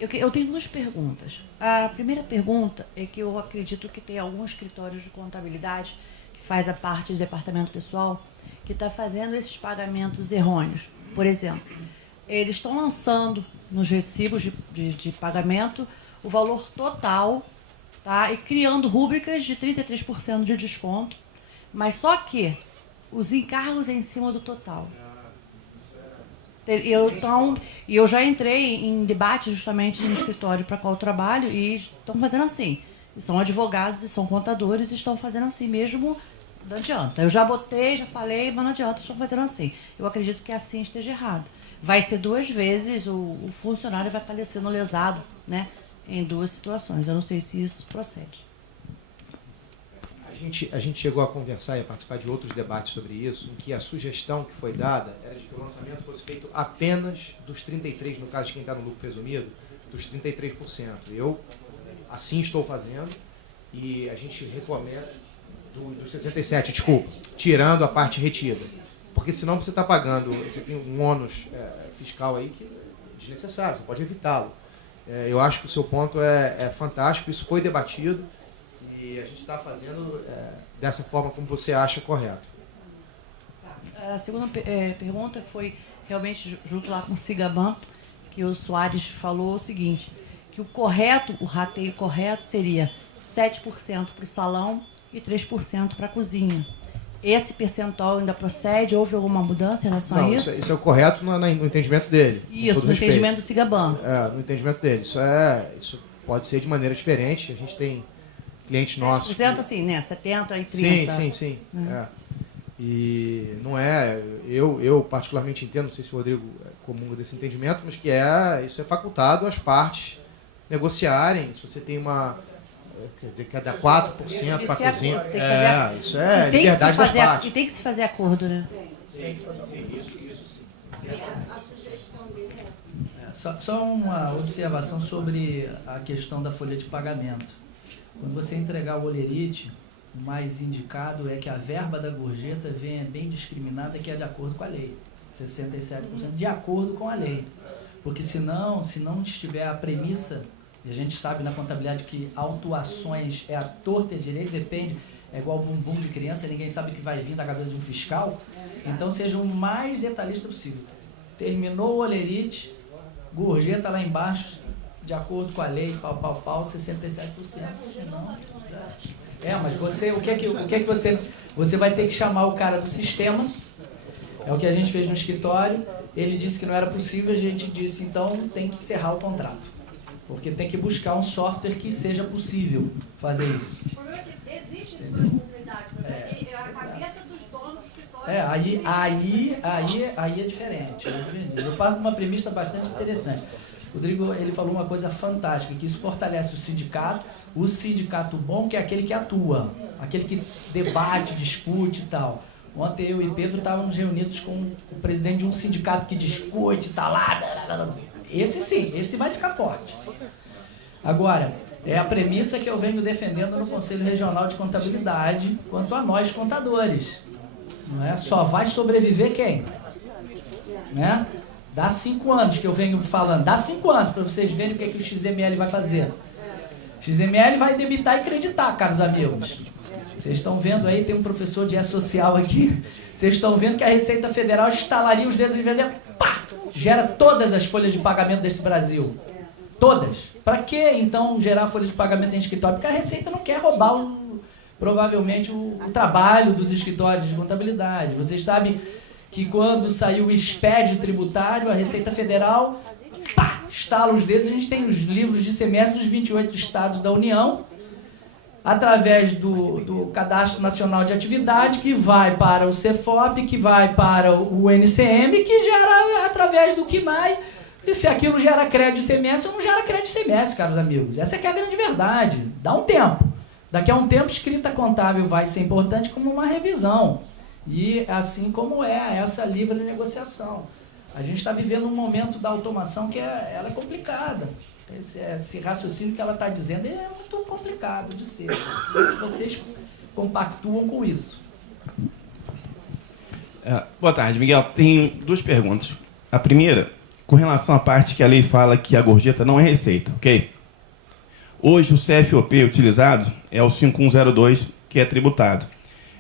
Eu tenho 2 perguntas. A primeira pergunta é que eu acredito que tem alguns escritórios de contabilidade que faz a parte do departamento pessoal que está fazendo esses pagamentos errôneos. Por exemplo, eles estão lançando nos recibos de pagamento o valor total, tá? E criando rúbricas de 33% de desconto, mas só que os encargos é em cima do total. Eu já entrei em debate justamente no escritório para qual eu trabalho e estão fazendo assim. São advogados e são contadores e estão fazendo assim mesmo, não adianta. Eu já botei, já falei, mas não adianta, estão fazendo assim. Eu acredito que assim esteja errado. Vai ser 2 vezes, o funcionário vai estar sendo lesado, né, em 2 situações. Eu não sei se isso procede. A gente chegou a conversar e a participar de outros debates sobre isso, em que a sugestão que foi dada era de que o lançamento fosse feito apenas dos 33%, no caso de quem está no lucro presumido, dos 33%. Eu assim estou fazendo e a gente recomenda dos 67%, desculpa, tirando a parte retida. Porque senão você está pagando, você tem um ônus fiscal aí que é desnecessário, você pode evitá-lo. Eu acho que o seu ponto é fantástico, isso foi debatido. E a gente está fazendo dessa forma como você acha correto. A segunda pergunta foi realmente junto lá com o Cigaban, que o Soares falou o seguinte, que o rateio correto seria 7% para o salão e 3% para a cozinha. Esse percentual ainda procede? Houve alguma mudança em relação a isso? Isso é o correto no entendimento dele. Isso, no entendimento do Cigaban. No entendimento dele. Isso pode ser de maneira diferente. A gente tem clientes nossos... 7% assim, né? 70% e 30%. Sim. E não é... Eu particularmente entendo, não sei se o Rodrigo comunga desse entendimento, mas que isso é facultado às partes negociarem. Se você tem uma... Quer dizer, que é dar 4% para a cozinha. Tem que fazer isso é liberdade das partes. E tem que se fazer acordo, né? Só uma observação sobre a questão da folha de pagamento. Quando você entregar o olerite, o mais indicado é que a verba da gorjeta venha bem discriminada, que é de acordo com a lei. 67% de acordo com a lei. Porque se não estiver a premissa, e a gente sabe na contabilidade que autuações é a torta e a direito, depende, é igual bumbum de criança, ninguém sabe o que vai vir da cabeça de um fiscal. Então seja o mais detalhista possível. Terminou o olerite, gorjeta lá embaixo, de acordo com a lei, pau, 67%. Senão, mas você, o que é que você vai ter que chamar o cara do sistema? É o que a gente fez no escritório. Ele disse que não era possível, a gente disse, então tem que encerrar o contrato. Porque tem que buscar um software que seja possível fazer isso. O problema é que existe essa possibilidade, é a cabeça dos donos do escritório. Aí é diferente. Eu passo uma premissa bastante interessante. Rodrigo, ele falou uma coisa fantástica, que isso fortalece o sindicato bom, que é aquele que atua, aquele que debate, discute e tal. Ontem eu e Pedro estávamos reunidos com o presidente de um sindicato que discute, está lá, blá, blá, blá. Esse sim, esse vai ficar forte. Agora, é a premissa que eu venho defendendo no Conselho Regional de Contabilidade quanto a nós contadores. Não é? Só vai sobreviver quem? Né? Dá 5 anos que eu venho falando, dá 5 anos para vocês verem o que, é que o XML vai fazer. O XML vai debitar e creditar, caros amigos. Vocês estão vendo aí, tem um professor de E-Social aqui, vocês estão vendo que a Receita Federal estalaria os dedos e pá, gera todas as folhas de pagamento desse Brasil. Todas. Para que, então, gerar folhas de pagamento em escritório? Porque a Receita não quer roubar, provavelmente, o trabalho dos escritórios de contabilidade. Vocês sabem que quando saiu o SPED tributário, a Receita Federal, pá, estala os dedos. A gente tem os livros de semestre dos 28 estados da União, através do Cadastro Nacional de Atividade, que vai para o CEFOP, que vai para o NCM, que gera através do KNAI. E se aquilo gera crédito de ICMS ou não gera crédito de ICMS, caros amigos. Essa é que é a grande verdade. Dá um tempo. Daqui a um tempo, escrita contábil vai ser importante como uma revisão. E assim como é essa livre negociação. A gente está vivendo um momento da automação que ela é complicada. Esse raciocínio que ela está dizendo é muito complicado de ser. Não sei se vocês compactuam com isso. Boa tarde, Miguel. Tenho 2 perguntas. A primeira, com relação à parte que a lei fala que a gorjeta não é receita, ok? Hoje o CFOP utilizado é o 5102, que é tributado.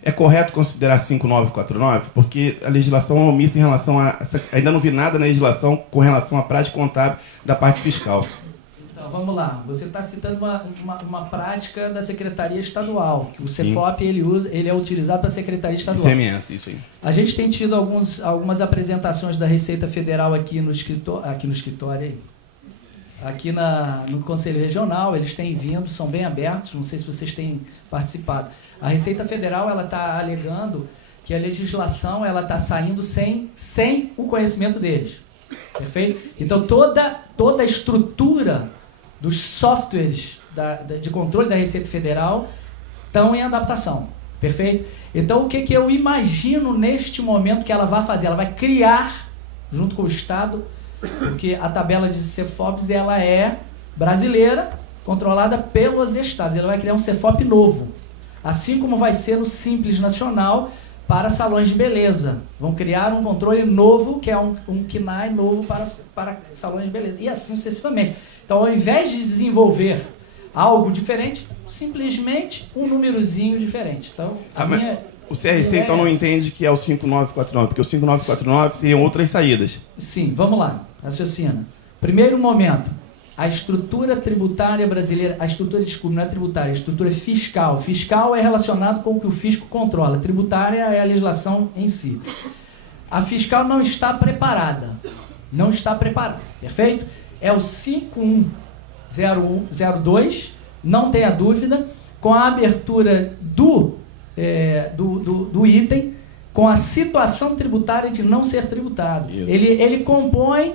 É correto considerar 5949? Porque a legislação é omissa em relação a... Ainda não vi nada na legislação com relação à prática contábil da parte fiscal. Então, vamos lá. Você está citando uma prática da Secretaria Estadual. Que o CEFOP ele é utilizado para a Secretaria Estadual. ICMS, isso aí. A gente tem tido algumas apresentações da Receita Federal aqui no escritório, aqui no Conselho Regional. Eles têm vindo, são bem abertos, não sei se vocês têm participado. A Receita Federal está alegando que a legislação está saindo sem o conhecimento deles. Perfeito? Então, toda a estrutura dos softwares de controle da Receita Federal estão em adaptação. Perfeito? Então, o que eu imagino neste momento que ela vai fazer? Ela vai criar, junto com o Estado, porque a tabela de CEFOPs ela é brasileira, controlada pelos estados. Ela vai criar um CEFOP novo. Assim como vai ser no Simples Nacional para salões de beleza. Vão criar um controle novo, que é um KNAI novo para salões de beleza. E assim sucessivamente. Então, ao invés de desenvolver algo diferente, simplesmente um númerozinho diferente. Então, o CRC, então, não entende que é o 5949, porque o 5949 seriam outras saídas. Sim, vamos lá. Raciocina. Primeiro momento, a estrutura tributária brasileira, não é tributária, a estrutura fiscal. Fiscal é relacionado com o que o fisco controla. Tributária é a legislação em si. A fiscal não está preparada. Não está preparada. Perfeito? É o 5102, não tenha dúvida, com a abertura do item, com a situação tributária de não ser tributado. Ele compõe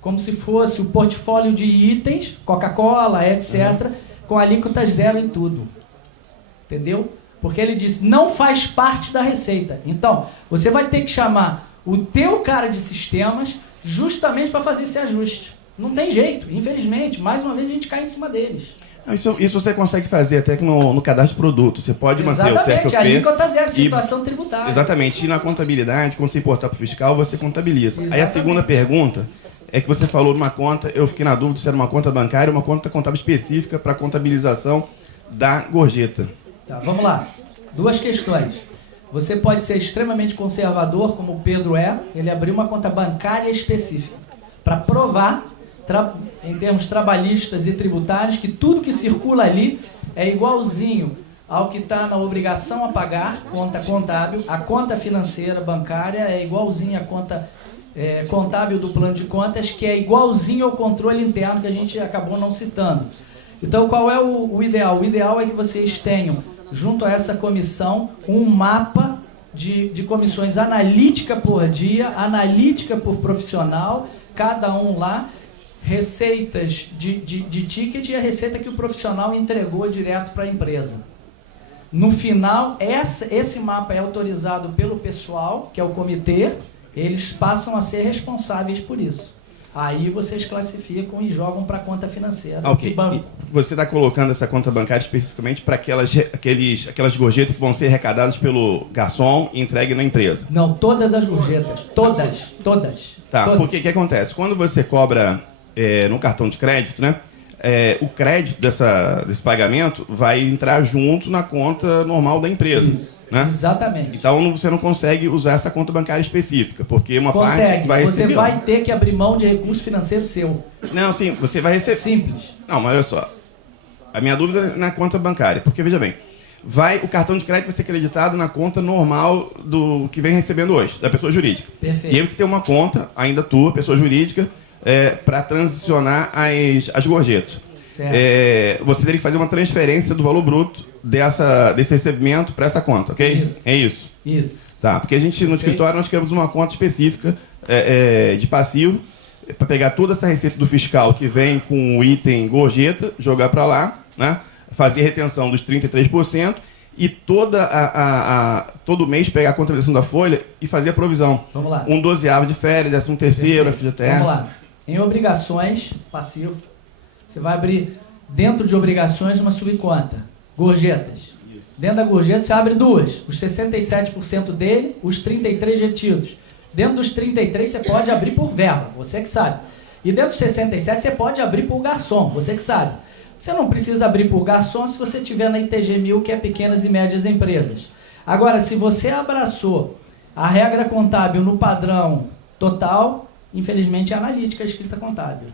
como se fosse o portfólio de itens, Coca-Cola, etc., com alíquota zero em tudo. Entendeu? Porque ele diz, não faz parte da receita. Então, você vai ter que chamar o teu cara de sistemas justamente para fazer esse ajuste. Não tem jeito, infelizmente. Mais uma vez a gente cai em cima deles. Isso você consegue fazer até que no cadastro de produto. Você pode manter o CFOP. Alíquota zero, situação tributária. Exatamente. E na contabilidade, quando você importar para o fiscal, você contabiliza. Exatamente. Aí a segunda pergunta é que você falou de uma conta, eu fiquei na dúvida se era uma conta bancária ou uma conta contábil específica para a contabilização da gorjeta. Tá, vamos lá. 2 questões. Você pode ser extremamente conservador, como o Pedro é, ele abriu uma conta bancária específica para provar, em termos trabalhistas e tributários, que tudo que circula ali é igualzinho ao que está na obrigação a pagar, conta contábil, a conta financeira bancária é igualzinho à conta contábil do plano de contas, que é igualzinho ao controle interno que a gente acabou não citando. Então, qual é o ideal? O ideal é que vocês tenham, junto a essa comissão, um mapa de comissões analítica por dia, analítica por profissional, cada um lá, receitas de ticket e a receita que o profissional entregou direto para a empresa. No final, esse mapa é autorizado pelo pessoal, que é o comitê, eles passam a ser responsáveis por isso. Aí vocês classificam e jogam para a conta financeira. Ok. Do banco. E você está colocando essa conta bancária especificamente para aquelas gorjetas que vão ser arrecadadas pelo garçom e entregues na empresa? Não, todas as gorjetas. Todas. Tá, Todas. porque o que acontece? Quando você cobra no cartão de crédito, né? O crédito desse pagamento vai entrar junto na conta normal da empresa. Isso, né? exatamente. Então você não consegue usar essa conta bancária específica, porque uma parte vai Você receber. vai ter que abrir mão de recurso financeiro seu. Não, sim, você vai receber. Simples. Não, mas olha só. A minha dúvida é na conta bancária, porque veja bem, o cartão de crédito vai ser acreditado na conta normal do que vem recebendo hoje, da pessoa jurídica. Perfeito. E aí você tem uma conta, ainda tua, pessoa jurídica, para transicionar as gorjetas. Você teria que fazer uma transferência do valor bruto desse recebimento para essa conta, ok? Isso. É isso? Isso. Tá, porque a gente, no escritório, nós criamos uma conta específica de passivo para pegar toda essa receita do fiscal que vem com o item gorjeta, jogar para lá, né? Fazer a retenção dos 33% e todo mês pegar a contabilização da folha e fazer a provisão. Vamos lá. 1/12 de férias, 13º, FGTS. Vamos lá. Em obrigações, passivo, você vai abrir dentro de obrigações uma subconta. Gorjetas. Dentro da gorjeta você abre duas. Os 67% dele, os 33 retidos. Dentro dos 33 você pode abrir por verba, você que sabe. E dentro dos 67 você pode abrir por garçom, você que sabe. Você não precisa abrir por garçom se você tiver na ITG 1000, que é pequenas e médias empresas. Agora, se você abraçou a regra contábil no padrão total, infelizmente é analítica a escrita contábil.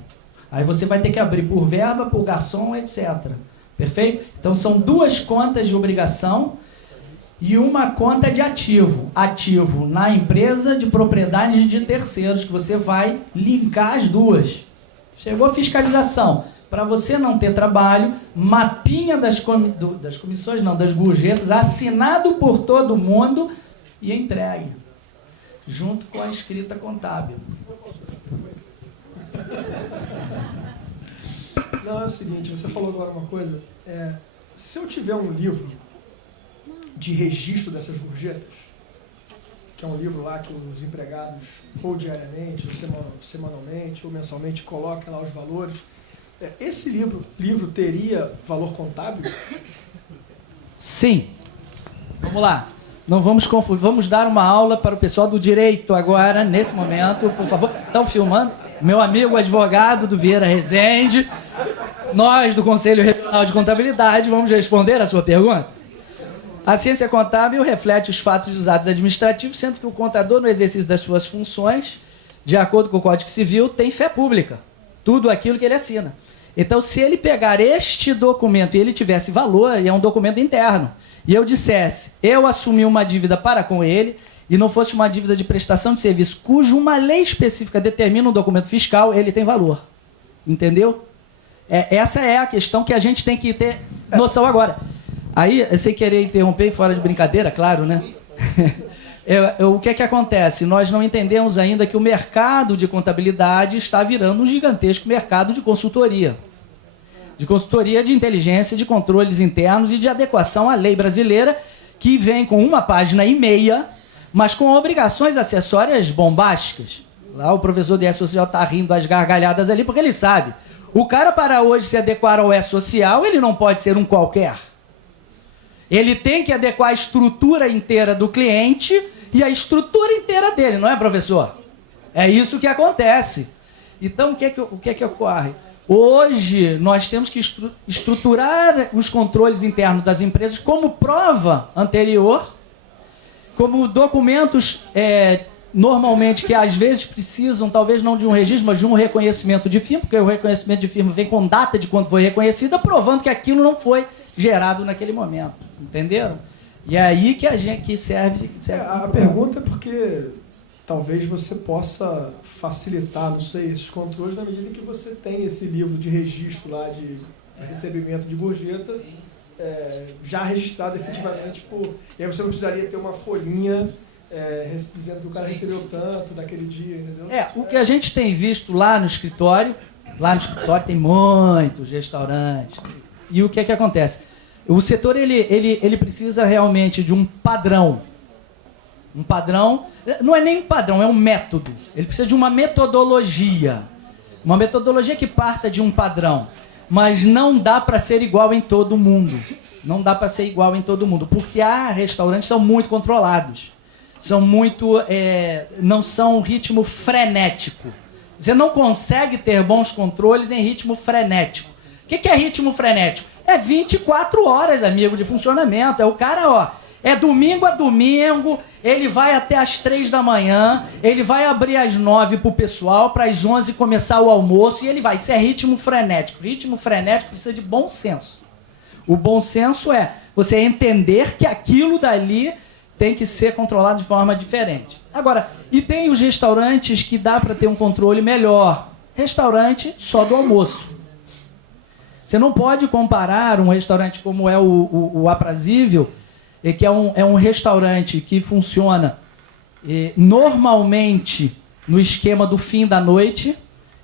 Aí você vai ter que abrir por verba, por garçom, etc. Perfeito? Então são duas contas de obrigação e uma conta de ativo. Ativo na empresa de propriedade de terceiros, que você vai linkar as duas. Chegou a fiscalização. Para você não ter trabalho, mapinha das comissões, não, das gorjetas, assinado por todo mundo e entregue, junto com a escrita contábil. Não, é o seguinte, você falou agora uma coisa. Se eu tiver um livro de registro dessas gorjetas, que é um livro lá que os empregados, ou diariamente, ou semanalmente, ou mensalmente, colocam lá os valores, esse livro teria valor contábil? Sim. Vamos lá. Não vamos confundir. Vamos dar uma aula para o pessoal do direito agora, nesse momento, por favor. Estão filmando? Meu amigo advogado do Vieira Rezende, nós do Conselho Regional de Contabilidade, vamos responder a sua pergunta. A ciência contábil reflete os fatos dos atos administrativos, sendo que o contador, no exercício das suas funções, de acordo com o Código Civil, tem fé pública. Tudo aquilo que ele assina. Então, se ele pegar este documento e ele tivesse valor, e é um documento interno, e eu dissesse, eu assumi uma dívida para com ele, e não fosse uma dívida de prestação de serviço, cujo uma lei específica determina um documento fiscal, ele tem valor. Entendeu? Essa é a questão que a gente tem que ter noção agora. Aí, sem querer interromper, fora de brincadeira, claro, né? O que é que acontece? Nós não entendemos ainda que o mercado de contabilidade está virando um gigantesco mercado de consultoria. De consultoria de inteligência, de controles internos e de adequação à lei brasileira, que vem com 1,5 páginas, mas com obrigações acessórias bombásticas. Lá o professor do E-Social está rindo às gargalhadas ali, porque ele sabe. O cara, para hoje se adequar ao E-Social, ele não pode ser um qualquer. Ele tem que adequar a estrutura inteira do cliente e a estrutura inteira dele, não é, professor? É isso que acontece. Então, o que é que ocorre? Hoje, nós temos que estruturar os controles internos das empresas como prova anterior, como documentos, normalmente, que às vezes precisam, talvez não de um registro, mas de um reconhecimento de firma, porque o reconhecimento de firma vem com data de quando foi reconhecida, provando que aquilo não foi gerado naquele momento. Entenderam? E é aí que a gente que serve a pergunta é porque talvez você possa facilitar, não sei, esses controles na medida em que você tem esse livro de registro lá de recebimento de gorjeta já registrado efetivamente e aí você não precisaria ter uma folhinha dizendo que o cara recebeu tanto daquele dia, entendeu? O que a gente tem visto lá no escritório, Lá no escritório tem muitos restaurantes. E o que é que acontece? O setor ele precisa realmente de um padrão. Um padrão, não é nem um padrão, é um método. Ele precisa de uma metodologia. Uma metodologia que parta de um padrão. Mas não dá para ser igual em todo mundo. Não dá para ser igual em todo mundo. Porque há restaurantes que são muito controlados. São muito... não são um ritmo frenético. Você não consegue ter bons controles em ritmo frenético. O que é ritmo frenético? É 24 horas, amigo, de funcionamento. É o cara, ó... É domingo a domingo, ele vai até as 3 da manhã, ele vai abrir às 9 para o pessoal, para as 11 começar o almoço, e ele vai. Isso é ritmo frenético. Ritmo frenético precisa de bom senso. O bom senso é você entender que aquilo dali tem que ser controlado de forma diferente. Agora, e tem os restaurantes que dá para ter um controle melhor. Restaurante só do almoço. Você não pode comparar um restaurante como é o Aprazível, que é um restaurante que funciona normalmente no esquema do fim da noite.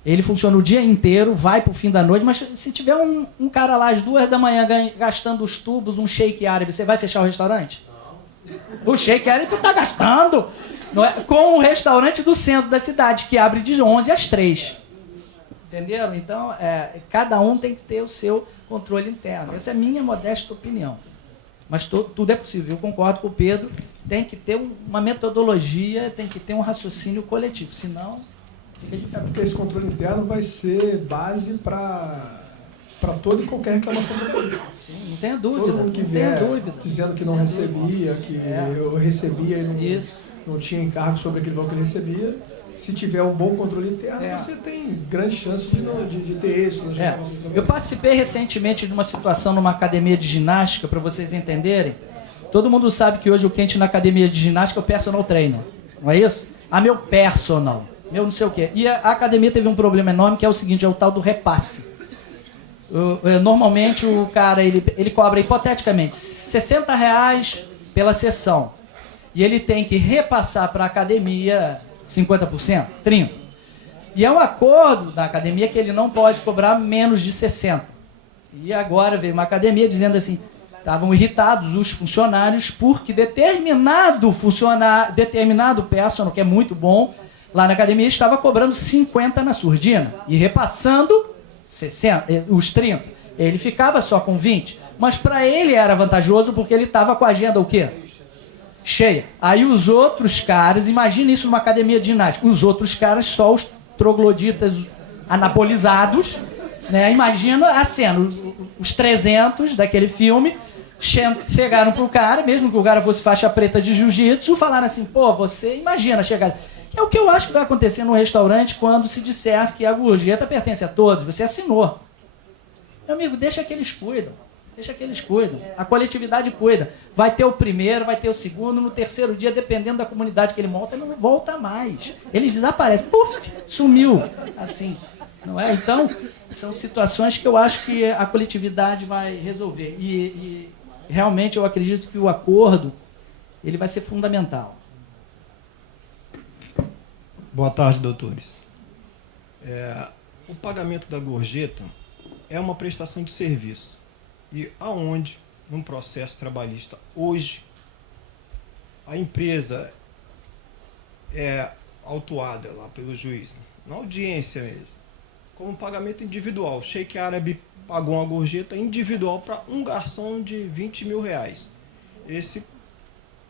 Ele funciona o dia inteiro, vai para o fim da noite, mas se tiver um cara lá às 2 da manhã gastando os tubos, um shake árabe, você vai fechar o restaurante? Não. O shake árabe está gastando. Não é? Com o restaurante do centro da cidade, que abre de 11 às 3. Entenderam? Então, cada um tem que ter o seu controle interno. Essa é a minha modesta opinião. Mas tudo é possível. Eu concordo com o Pedro. Tem que ter uma metodologia, tem que ter um raciocínio coletivo. Senão, fica difícil. Porque esse controle interno vai ser base para toda e qualquer reclamação do público. Sim, não tenha dúvida. Todo mundo que vier dizendo que não recebia, que eu recebia e não tinha encargo sobre aquele valor que ele recebia, se tiver um bom controle interno, você tem grande chance de ter êxito. Eu participei recentemente de uma situação numa academia de ginástica, para vocês entenderem. Todo mundo sabe que hoje o quente na academia de ginástica é o personal trainer, não é isso? Meu personal, meu não sei o quê. E a academia teve um problema enorme, que é o seguinte, é o tal do repasse. Normalmente o cara ele cobra hipoteticamente R$60 pela sessão. E ele tem que repassar para a academia 50%, 30%. E é um acordo da academia que ele não pode cobrar menos de 60%. E agora veio uma academia dizendo assim, estavam irritados os funcionários porque determinado personal, que é muito bom, lá na academia estava cobrando 50% na surdina e repassando 60%, os 30%. Ele ficava só com 20%. Mas para ele era vantajoso porque ele estava com a agenda o quê? Cheia. Aí os outros caras, imagina isso numa academia de ginástica, os outros caras, só os trogloditas anabolizados, né? Imagina a cena, os 300 daquele filme chegaram pro cara, mesmo que o cara fosse faixa preta de jiu-jitsu, falaram assim, pô, você imagina chegar... É o que eu acho que vai acontecer num restaurante quando se disser que a gorjeta pertence a todos, você assinou. Meu amigo, deixa que eles cuidam. Deixa que eles cuidam. A coletividade cuida. Vai ter o primeiro, vai ter o segundo, no terceiro dia, dependendo da comunidade que ele monta, ele não volta mais. Ele desaparece. Puf, sumiu. Assim, não é? Então, são situações que eu acho que a coletividade vai resolver. E realmente eu acredito que o acordo ele vai ser fundamental. Boa tarde, doutores. O pagamento da gorjeta é uma prestação de serviço. E aonde, num processo trabalhista, hoje, a empresa é autuada lá pelo juiz, na audiência mesmo, como pagamento individual. O Sheik Árabe pagou uma gorjeta individual para um garçom de R$20 mil. Esse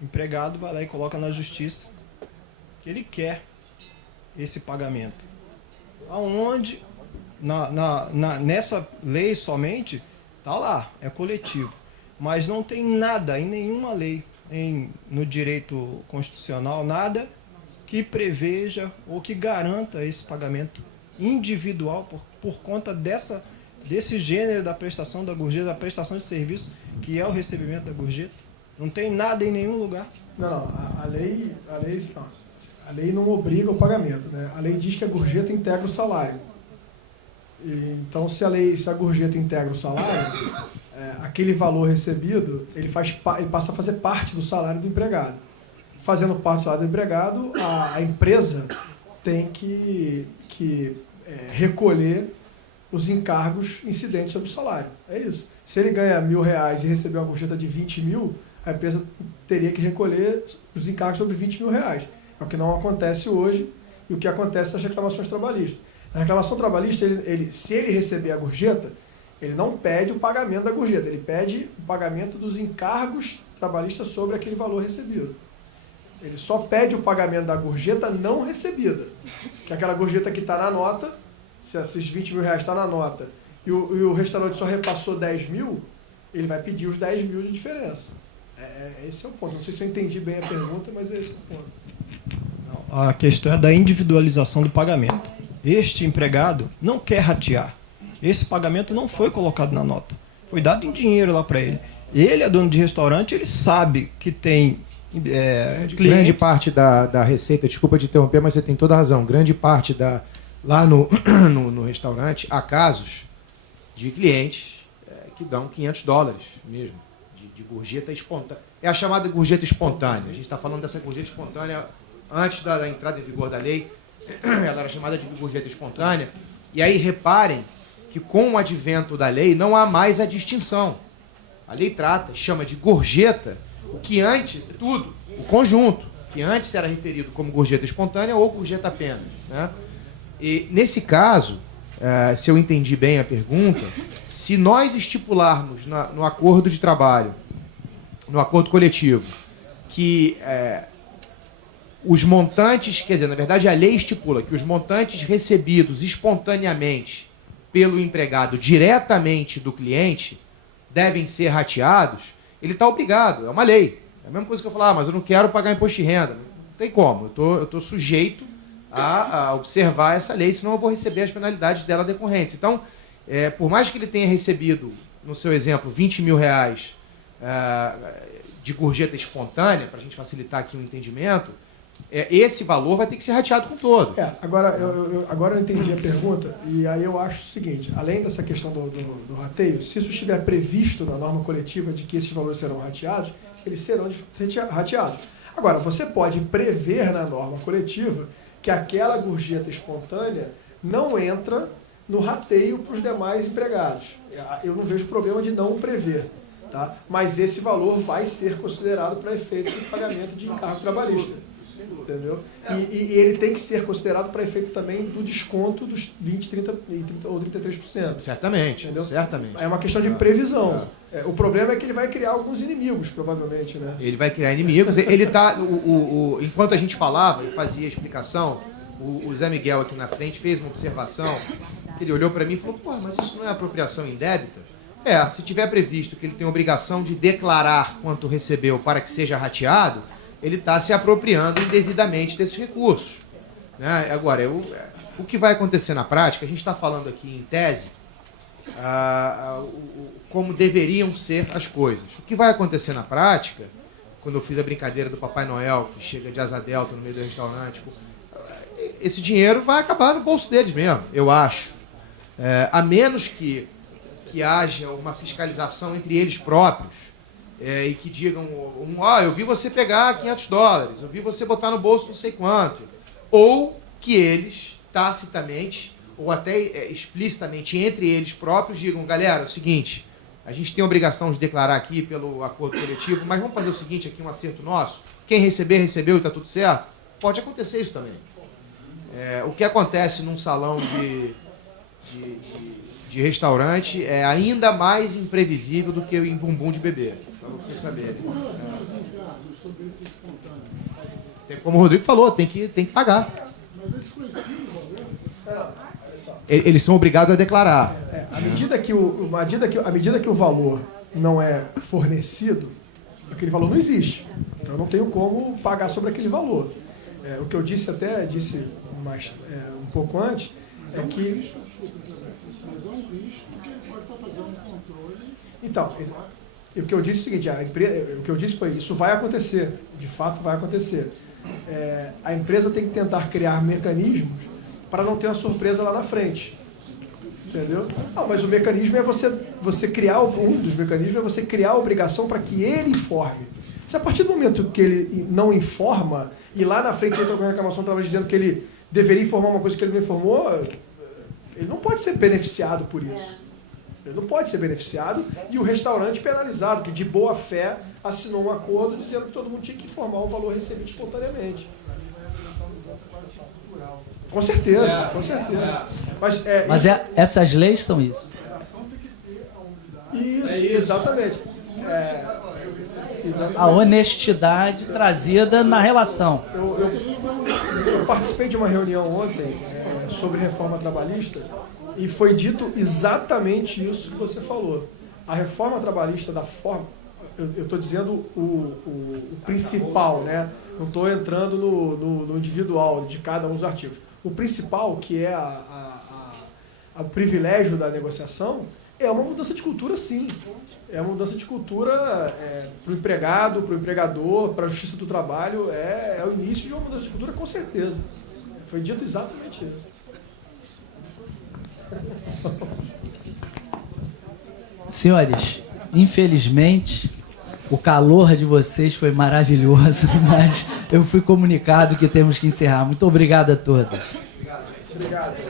empregado vai lá e coloca na justiça que ele quer esse pagamento. Aonde, nessa lei somente, está lá, é coletivo. Mas não tem nada em nenhuma lei, no direito constitucional, nada que preveja ou que garanta esse pagamento individual por conta desse gênero da prestação da gorjeta, da prestação de serviço, que é o recebimento da gorjeta. Não tem nada em nenhum lugar. Não, a lei não obriga o pagamento, né? A lei diz que a gorjeta integra o salário. Então, se a gorjeta integra o salário, aquele valor recebido, ele passa a fazer parte do salário do empregado. Fazendo parte do salário do empregado, a empresa tem que recolher os encargos incidentes sobre o salário. É isso. Se ele ganha R$1.000 e recebeu uma gorjeta de 20 mil, a empresa teria que recolher os encargos sobre 20 mil reais. É o que não acontece hoje e o que acontece nas reclamações trabalhistas. Na reclamação trabalhista, se ele receber a gorjeta, ele não pede o pagamento da gorjeta, ele pede o pagamento dos encargos trabalhistas sobre aquele valor recebido. Ele só pede o pagamento da gorjeta não recebida, que é aquela gorjeta que está na nota, se esses 20 mil reais está na nota, e o restaurante só repassou 10 mil, ele vai pedir os 10 mil de diferença. Esse é o ponto. Não sei se eu entendi bem a pergunta, mas esse é o ponto. A questão é da individualização do pagamento. Este empregado não quer ratear. Esse pagamento não foi colocado na nota. Foi dado em dinheiro lá para ele. Ele é dono de restaurante, ele sabe que tem clientes. Grande parte da receita, desculpa te interromper, mas você tem toda a razão. Grande parte lá no restaurante, há casos de clientes que dão $500 mesmo, de gorjeta espontânea. É a chamada gorjeta espontânea. A gente está falando dessa gorjeta espontânea antes da entrada em vigor da lei. Ela era chamada de gorjeta espontânea. E aí reparem que com o advento da lei não há mais a distinção. A lei chama de gorjeta o que antes, tudo, o conjunto, que antes era referido como gorjeta espontânea ou gorjeta apenas, né? E nesse caso, se eu entendi bem a pergunta, se nós estipularmos no acordo de trabalho, no acordo coletivo, que os montantes, quer dizer, na verdade a lei estipula que os montantes recebidos espontaneamente pelo empregado diretamente do cliente devem ser rateados, ele está obrigado, é uma lei. É a mesma coisa que eu falar, mas eu não quero pagar imposto de renda. Não tem como, eu estou sujeito a observar essa lei, senão eu vou receber as penalidades dela decorrentes. Então, por mais que ele tenha recebido, no seu exemplo, 20 mil reais de gorjeta espontânea, para a gente facilitar aqui o entendimento, esse valor vai ter que ser rateado com todo. Agora eu entendi a pergunta, e aí eu acho o seguinte, além dessa questão do rateio, se isso estiver previsto na norma coletiva de que esses valores serão rateados, eles serão rateados. Agora, você pode prever na norma coletiva que aquela gorjeta espontânea não entra no rateio para os demais empregados. Eu não vejo problema de não prever, tá? Mas esse valor vai ser considerado para efeito de pagamento de encargo trabalhista. Entendeu? E ele tem que ser considerado para efeito também do desconto dos 20%, 30% ou 33%. Certamente, entendeu? Certamente. É uma questão de previsão. O problema é que ele vai criar alguns inimigos, provavelmente, né? Ele vai criar inimigos. Ele tá, enquanto a gente falava e fazia a explicação, o Zé Miguel aqui na frente fez uma observação. Ele olhou para mim e falou: pô, mas isso não é apropriação indébita? Se tiver previsto que ele tem obrigação de declarar quanto recebeu para que seja rateado, ele está se apropriando indevidamente desses recursos, né? Agora, o que vai acontecer na prática, a gente está falando aqui em tese, como deveriam ser as coisas. O que vai acontecer na prática, quando eu fiz a brincadeira do Papai Noel, que chega de asa delta no meio do restaurante, esse dinheiro vai acabar no bolso deles mesmo, eu acho. A menos que haja uma fiscalização entre eles próprios, e que digam, eu vi você pegar $500, eu vi você botar no bolso não sei quanto. Ou que eles, tacitamente, ou até explicitamente entre eles próprios, digam: galera, é o seguinte, a gente tem a obrigação de declarar aqui pelo acordo coletivo, mas vamos fazer o seguinte aqui, um acerto nosso, quem receber, recebeu e está tudo certo. Pode acontecer isso também. O que acontece num salão de restaurante é ainda mais imprevisível do que em bumbum de bebê, para vocês saberem. Como o Rodrigo falou, tem que pagar. Eles são obrigados a declarar. À medida que o valor não é fornecido, aquele valor não existe. Então eu não tenho como pagar sobre aquele valor. O que eu disse mais, um pouco antes, é que... Mas é um risco que ele pode estar fazendo um controle. Então, o que eu disse é o seguinte, o que eu disse foi: isso vai acontecer, de fato vai acontecer. A empresa tem que tentar criar mecanismos para não ter uma surpresa lá na frente. Entendeu? Não, mas o mecanismo é você criar, um dos mecanismos é você criar a obrigação para que ele informe. Se a partir do momento que ele não informa, e lá na frente entra com a reclamação trabalhista dizendo que ele deveria informar uma coisa que ele não informou, Ele não pode ser beneficiado por isso. Ele não pode ser beneficiado e o restaurante penalizado, que de boa fé assinou um acordo dizendo que todo mundo tinha que informar o valor recebido espontaneamente. Com certeza, com certeza. Mas essas leis são isso. Isso, exatamente. A honestidade trazida na relação. Eu participei de uma reunião ontem sobre reforma trabalhista e foi dito exatamente isso que você falou. A reforma trabalhista da forma... Eu estou dizendo o principal, né? Não estou entrando no individual de cada um dos artigos. O principal, que é o privilégio da negociação, é uma mudança de cultura, sim. É uma mudança de cultura para o empregado, para o empregador, para a justiça do trabalho. É o início de uma mudança de cultura, com certeza. Foi dito exatamente isso. Senhores, infelizmente, o calor de vocês foi maravilhoso, mas eu fui comunicado que temos que encerrar. Muito obrigado a todos. Obrigado.